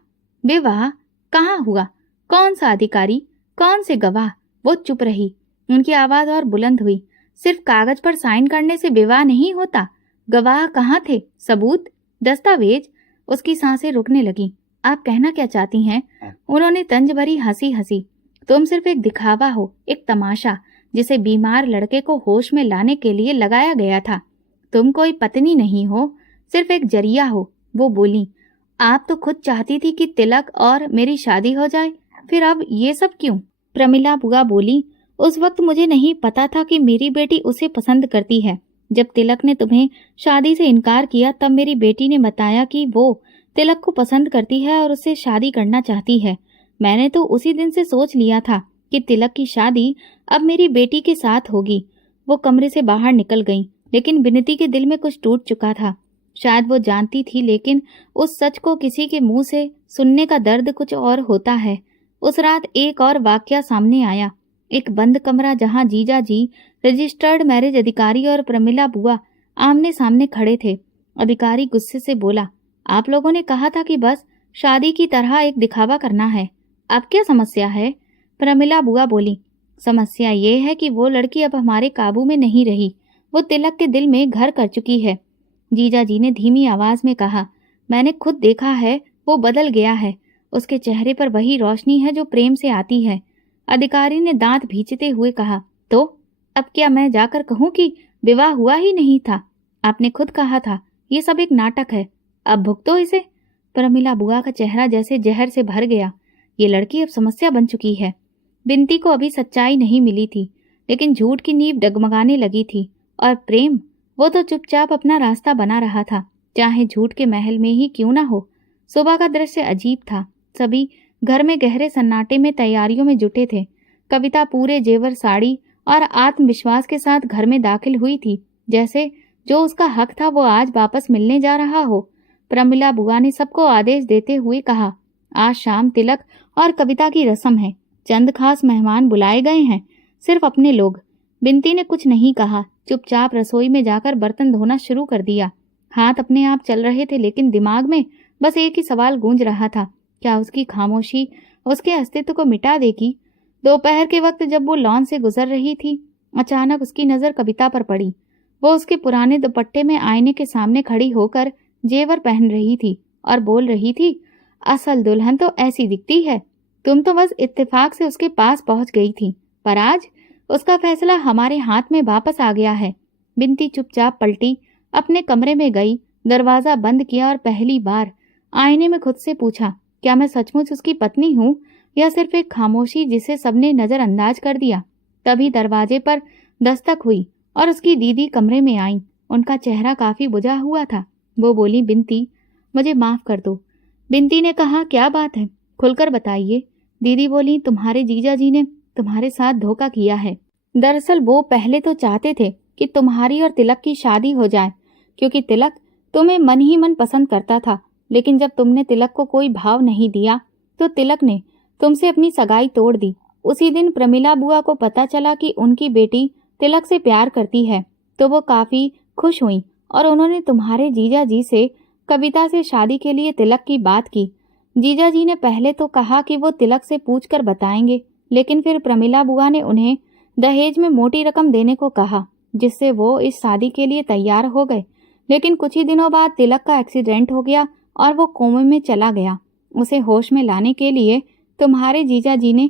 विवाह? कहाँ हुआ? कौन सा अधिकारी? कौन से गवाह? वो चुप रही। उनकी आवाज और बुलंद हुई, सिर्फ कागज पर साइन करने से विवाह नहीं होता। गवाह कहाँ थे? सबूत? दस्तावेज? उसकी सांसें रुकने लगी। आप कहना क्या चाहती हैं? उन्होंने तंज भरी हंसी हंसी। तुम सिर्फ एक दिखावा हो, एक तमाशा, जिसे बीमार लड़के को होश में लाने के लिए लगाया गया था। तुम कोई पत्नी नहीं हो, सिर्फ एक जरिया हो। वो बोली, आप तो खुद चाहती थी कि तिलक और मेरी शादी हो जाए, फिर अब ये सब क्यों? प्रमिला बुआ बोली, उस वक्त मुझे नहीं पता था कि मेरी बेटी उसे पसंद करती है। जब तिलक ने तुम्हें शादी से इनकार किया, तब मेरी बेटी ने बताया कि वो तिलक को पसंद करती है और उससे शादी करना चाहती है। मैंने तो उसी दिन से सोच लिया था कि तिलक की शादी अब मेरी बेटी के साथ होगी। वो कमरे से बाहर निकल गई, लेकिन विनती के दिल में कुछ टूट चुका था। शायद वो जानती थी, लेकिन उस सच को किसी के मुंह से सुनने का दर्द कुछ और होता है। उस रात एक और वाकया सामने आया। एक बंद कमरा जहां जीजा जी, रजिस्टर्ड मैरिज अधिकारी और प्रमिला बुआ आमने सामने खड़े थे। अधिकारी गुस्से से बोला, आप लोगों ने कहा था कि बस शादी की तरह एक दिखावा करना है, अब क्या समस्या है? प्रमिला बुआ बोली, समस्या ये है कि वो लड़की अब हमारे काबू में नहीं रही। वो तिलक के दिल में घर कर चुकी है। जीजा जी ने धीमी आवाज में कहा, मैंने खुद देखा है, वो बदल गया है। उसके चेहरे पर वही रोशनी है जो प्रेम से आती है। अधिकारी ने दांत भींचते हुए कहा, तो अब क्या मैं जाकर कहूँ कि विवाह हुआ ही नहीं था? आपने खुद कहा था ये सब एक नाटक है, अब भुगतो इसे। प्रमिला बुआ का चेहरा जैसे जहर से भर गया। ये लड़की अब समस्या बन चुकी है। बिनती को अभी सच्चाई नहीं मिली थी, लेकिन झूठ की नींव डगमगाने लगी थी। और प्रेम, वो तो चुपचाप अपना रास्ता बना रहा था, चाहे झूठ के महल में ही क्यों ना हो। सुबह का दृश्य अजीब था। सभी घर में गहरे सन्नाटे में तैयारियों में जुटे थे। कविता पूरे जेवर साड़ी और आत्मविश्वास के साथ घर में दाखिल हुई थी, जैसे जो उसका हक था वो आज वापस मिलने जा रहा हो। प्रमिला बुआ ने सबको आदेश देते हुए कहा, आज शाम तिलक और कविता की रस्म है। चंद खास मेहमान बुलाए गए हैं, सिर्फ अपने लोग। बिंती ने कुछ नहीं कहा, चुपचाप रसोई में जाकर बर्तन धोना शुरू कर दिया। हाथ अपने आप चल रहे थे, लेकिन दिमाग में बस एक ही सवाल गूंज रहा था, क्या उसकी खामोशी उसके अस्तित्व को मिटा देगी? दोपहर के वक्त जब वो लॉन से गुजर रही थी, अचानक उसकी नजर कविता पर पड़ी। वो उसके पुराने दुपट्टे में आईने के सामने खड़ी होकर जेवर पहन रही थी और बोल रही थी, असल दुल्हन तो ऐसी दिखती है। तुम तो बस इत्तेफाक से उसके पास पहुंच गई थी, पर आज उसका फैसला हमारे हाथ में वापस आ गया है। बिंती चुपचाप पलटी, अपने कमरे में गई, दरवाजा बंद किया और पहली बार आईने में खुद से पूछा, क्या मैं सचमुच उसकी पत्नी हूँ या सिर्फ एक खामोशी जिसे सबने नजरअंदाज कर दिया? तभी दरवाजे पर दस्तक हुई और उसकी दीदी कमरे में आई। उनका चेहरा काफी बुझा हुआ था। वो बोली, बिंती, मुझे माफ कर दो। बिंती ने कहा, क्या बात है, खुलकर बताइए। दीदी बोली, तुम्हारे जीजा जी ने तुम्हारे साथ धोखा किया है। दरअसल वो पहले तो चाहते थे कि तुम्हारी और तिलक की शादी हो जाए, क्योंकि तिलक तुम्हें मन ही मन पसंद करता था। लेकिन जब तुमने तिलक को कोई भाव नहीं दिया तो तिलक ने तुमसे अपनी सगाई तोड़ दी। उसी दिन प्रमिला बुआ को पता चला कि उनकी बेटी तिलक से प्यार करती है, तो वो काफी खुश हुई और उन्होंने तुम्हारे जीजा जी से कविता से शादी के लिए तिलक की बात की। जीजा जी ने पहले तो कहा कि वो तिलक से पूछकर बताएंगे, लेकिन फिर प्रमिला बुआ ने उन्हें दहेज में मोटी रकम देने को कहा, जिससे वो इस शादी के लिए तैयार हो गए। लेकिन कुछ ही दिनों बाद तिलक का एक्सीडेंट हो गया और वो कोमे में चला गया। उसे होश में लाने के लिए तुम्हारे जीजा जी ने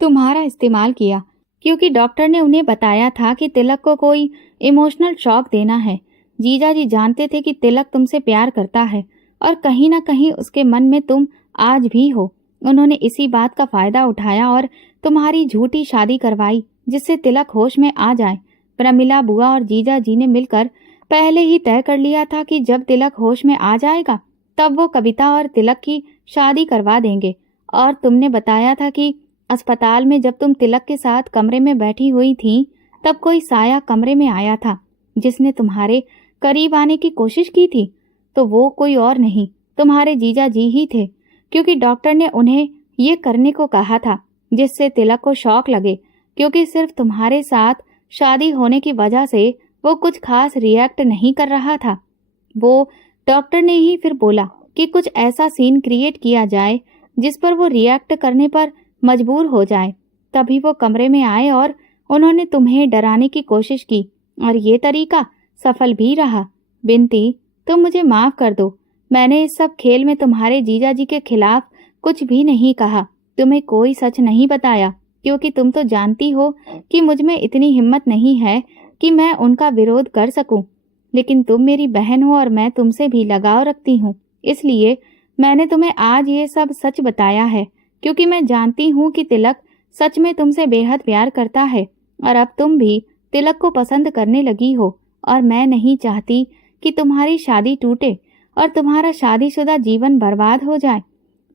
तुम्हारा इस्तेमाल किया, क्योंकि डॉक्टर ने उन्हें बताया था कि तिलक को कोई इमोशनल शॉक देना है। जीजा जी जानते थे कि तिलक तुमसे प्यार करता है और कहीं ना कहीं उसके मन में तुम आज भी हो। उन्होंने इसी बात का फायदा उठाया और तुम्हारी झूठी शादी करवाई, जिससे तिलक होश में आ जाए। प्रमिला बुआ और जीजा जी ने मिलकर पहले ही तय कर लिया था कि जब तिलक होश में आ जाएगा तब वो कविता और तिलक की शादी करवा देंगे। और तुमने बताया था कि अस्पताल में जब तुम तिलक के साथ कमरे में बैठी हुई थी, तब कोई साया कमरे में आया था जिसने तुम्हारे करीब आने की कोशिश की थी। तो वो कोई और नहीं, तुम्हारे जीजा जी ही थे, क्योंकि डॉक्टर ने उन्हें ये करने को कहा था, जिससे तिलक को शॉक लगे, क्योंकि सिर्फ तुम्हारे साथ शादी होने की वजह से वो कुछ खास रिएक्ट नहीं कर रहा था। वो डॉक्टर ने ही फिर बोला कि कुछ ऐसा सीन क्रिएट किया जाए जिस पर वो रिएक्ट करने पर मजबूर हो जाए। तभी वो कमरे में आए और उन्होंने तुम्हें डराने की कोशिश की, और ये तरीका सफल भी रहा। बिंती, तुम मुझे माफ कर दो। मैंने इस सब खेल में तुम्हारे जीजा जी के खिलाफ कुछ भी नहीं कहा, तुम्हें कोई सच नहीं बताया, क्योंकि तुम तो जानती हो कि मुझ में इतनी हिम्मत नहीं है कि मैं उनका विरोध कर सकूं। लेकिन तुम मेरी बहन हो और मैं तुमसे भी लगाव रखती हूँ, इसलिए मैंने तुम्हें आज ये सब सच बताया है, क्योंकि मैं जानती हूँ कि तिलक सच में तुमसे बेहद प्यार करता है और अब तुम भी तिलक को पसंद करने लगी हो। और मैं नहीं चाहती कि तुम्हारी शादी टूटे और तुम्हारा शादीशुदा जीवन बर्बाद हो जाए।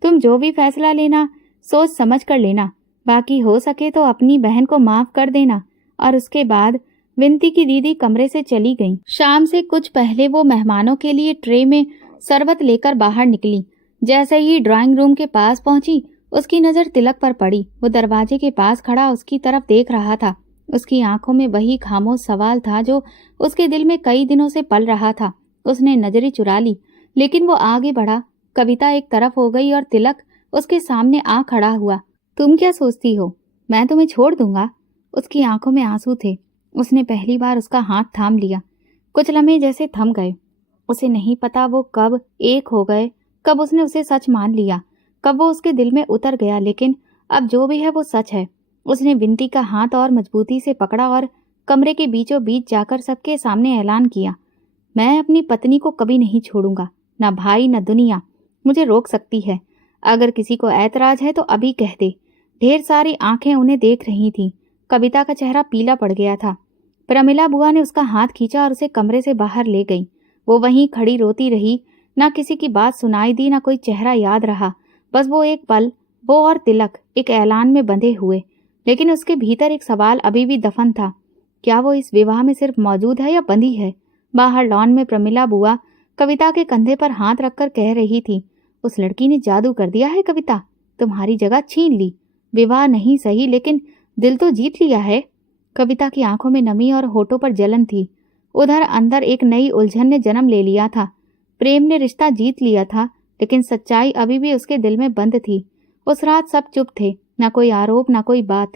तुम जो भी फैसला लेना सोच समझ कर लेना, बाकी हो सके तो अपनी बहन को माफ कर देना। और उसके बाद विंती की दीदी कमरे से चली गई। शाम से कुछ पहले वो मेहमानों के लिए ट्रे में शरबत लेकर बाहर निकली। जैसे ही ड्राइंग रूम के पास पहुंची, उसकी नजर तिलक पर पड़ी। वो दरवाजे के पास खड़ा उसकी तरफ देख रहा था। उसकी आंखों में वही खामोश सवाल था जो उसके दिल में कई दिनों से पल रहा था। उसने नजरें चुरा ली, लेकिन वो आगे बढ़ा। कविता एक तरफ हो गई और तिलक उसके सामने आ खड़ा हुआ। तुम क्या सोचती हो, मैं तुम्हें छोड़ दूंगा? उसकी आंखों में आंसू थे। उसने पहली बार उसका हाथ थाम लिया। कुछ लम्हे जैसे थम गए। उसे नहीं पता वो कब एक हो गए, कब उसने उसे सच मान लिया, कब वो उसके दिल में उतर गया। लेकिन अब जो भी है वो सच है। उसने विंती का हाथ और मजबूती से पकड़ा और कमरे के बीचों बीच जाकर सबके सामने ऐलान किया, मैं अपनी पत्नी को कभी नहीं छोड़ूंगा। ना भाई ना दुनिया मुझे रोक सकती है। अगर किसी को ऐतराज है तो अभी कह दे। ढेर सारी आंखें उन्हें देख रही थीं। कविता का चेहरा पीला पड़ गया था। प्रमिला बुआ ने उसका हाथ खींचा और उसे कमरे से बाहर ले गई। वो वहीं खड़ी रोती रही। ना किसी की बात सुनाई दी, ना कोई चेहरा याद रहा। बस वो एक पल, वो और तिलक एक ऐलान में बंधे हुए, लेकिन उसके भीतर एक सवाल अभी भी दफन था। क्या वो इस विवाह में सिर्फ मौजूद है या बंधी है? बाहर लॉन में प्रमिला बुआ कविता के कंधे पर हाथ रखकर कह रही थी, उस लड़की ने जादू कर दिया है कविता, तुम्हारी जगह छीन ली। विवाह नहीं सही, लेकिन दिल तो जीत लिया है। कविता की आंखों में नमी और होठों पर जलन थी। उधर अंदर एक नई उलझन ने जन्म ले लिया था। प्रेम ने रिश्ता जीत लिया था, लेकिन सच्चाई अभी भी उसके दिल में बंद थी। उस रात सब चुप थे, ना कोई आरोप, ना कोई बात,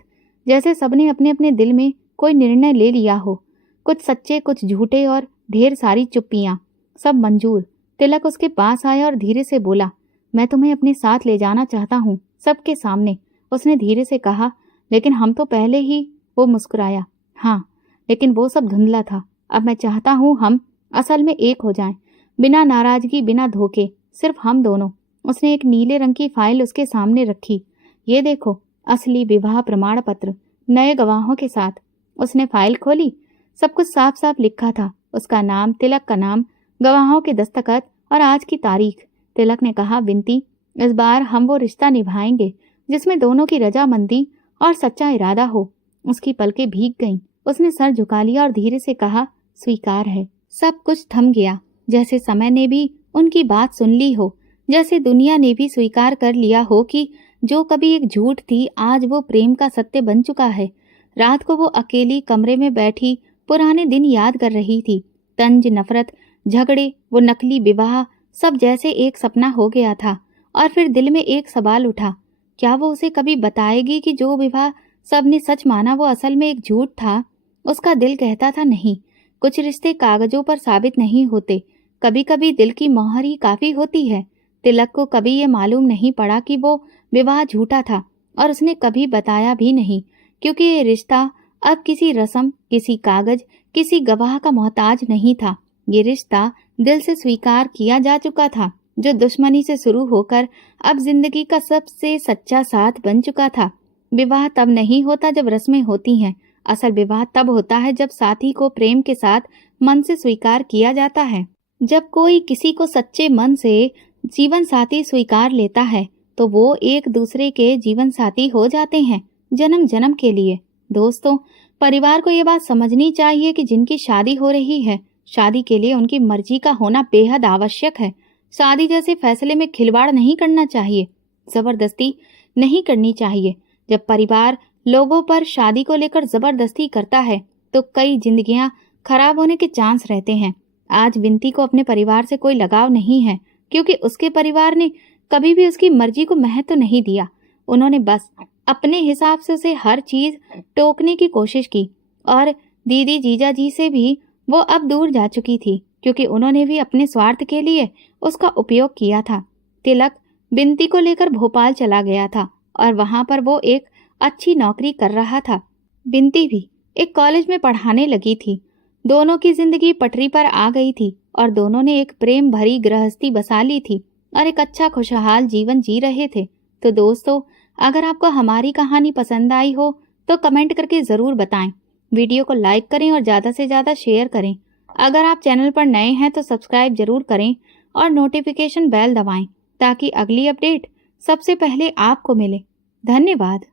जैसे सबने अपने अपने दिल में कोई निर्णय ले लिया हो। कुछ सच्चे, कुछ झूठे और ढेर सारी चुप्पियां, सब मंजूर। तिलक उसके पास आया और धीरे से बोला, मैं तुम्हें अपने साथ ले जाना चाहता हूँ, सबके सामने। उसने धीरे से कहा, लेकिन हम तो पहले ही। वो मुस्कुराया, हाँ, लेकिन वो सब धुंधला था। अब मैं चाहता हूँ हम असल में एक हो जाएं, बिना नाराजगी, बिना धोखे, सिर्फ हम दोनों। उसने एक नीले रंग की फाइल उसके सामने रखी। ये देखो, असली विवाह प्रमाण पत्र, नए गवाहों के साथ। उसने फाइल खोली। सब कुछ साफ साफ लिखा था, उसका नाम, तिलक का नाम, गवाहों के दस्तखत और आज की तारीख। तिलक ने कहा, विनती, इस बार हम वो रिश्ता निभाएंगे जिसमें दोनों की रजामंदी और सच्चा इरादा हो। उसकी पलकें भीग गईं। उसने सर झुका लिया और धीरे से कहा, स्वीकार है। सब कुछ थम गया, जैसे समय ने भी उनकी बात सुन ली हो, जैसे दुनिया ने भी स्वीकार कर लिया हो कि जो कभी एक झूठ थी, आज वो प्रेम का सत्य बन चुका है। रात को वो अकेली कमरे में बैठी पुराने दिन याद कर रही थी। तंज, नफरत, झगड़े, वो नकली विवाह, सब जैसे एक सपना हो गया था। और फिर दिल में एक सवाल उठा, क्या वो उसे कभी बताएगी कि जो विवाह सबने सच माना वो असल में एक झूठ था? उसका दिल कहता था, नहीं, कुछ रिश्ते कागजों पर साबित नहीं होते, कभी कभी दिल की मोहर ही काफी होती है। तिलक को कभी ये मालूम नहीं पड़ा कि वो विवाह झूठा था, और उसने कभी बताया भी नहीं, क्योंकि ये रिश्ता अब किसी रस्म, किसी कागज, किसी गवाह का मोहताज नहीं था। ये रिश्ता दिल से स्वीकार किया जा चुका था, जो दुश्मनी से शुरू होकर अब जिंदगी का सबसे सच्चा साथ बन चुका था। विवाह तब नहीं होता जब रस्में होती हैं, असल विवाह तब होता है जब साथी को प्रेम के साथ मन से स्वीकार किया जाता है। जब कोई किसी को सच्चे मन से जीवन साथी स्वीकार लेता है तो वो एक दूसरे के जीवन साथी हो जाते हैं, जन्म जन्म के लिए। दोस्तों, परिवार को ये बात समझनी चाहिए कि जिनकी शादी हो रही है, शादी के लिए उनकी मर्जी का होना बेहद आवश्यक है। शादी जैसे फैसले में खिलवाड़ नहीं करना चाहिए, जबरदस्ती नहीं करनी चाहिए। जब परिवार लोगों पर शादी को लेकर जबरदस्ती करता है तो कई जिंदगियां खराब होने के चांस रहते हैं। आज विनती को अपने परिवार से कोई लगाव नहीं है, क्योंकि उसके परिवार ने कभी भी उसकी मर्जी को महत्व नहीं दिया। उन्होंने बस अपने हिसाब से उसे हर चीज टोकने की कोशिश की। और दीदी जीजा जी से भी वो अब दूर जा चुकी थी, क्योंकि उन्होंने भी अपने स्वार्थ के लिए उसका उपयोग किया था। तिलक विनती को लेकर भोपाल चला गया था और वहां पर वो एक अच्छी नौकरी कर रहा था। विनती भी एक कॉलेज में पढ़ाने लगी थी। दोनों की जिंदगी पटरी पर आ गई थी और दोनों ने एक प्रेम भरी गृहस्थी बसा ली थी और एक अच्छा खुशहाल जीवन जी रहे थे। तो दोस्तों, अगर आपको हमारी कहानी पसंद आई हो तो कमेंट करके ज़रूर बताएं। वीडियो को लाइक करें और ज़्यादा से ज़्यादा शेयर करें। अगर आप चैनल पर नए हैं तो सब्सक्राइब जरूर करें और नोटिफिकेशन बेल दबाएं ताकि अगली अपडेट सबसे पहले आपको मिले। धन्यवाद।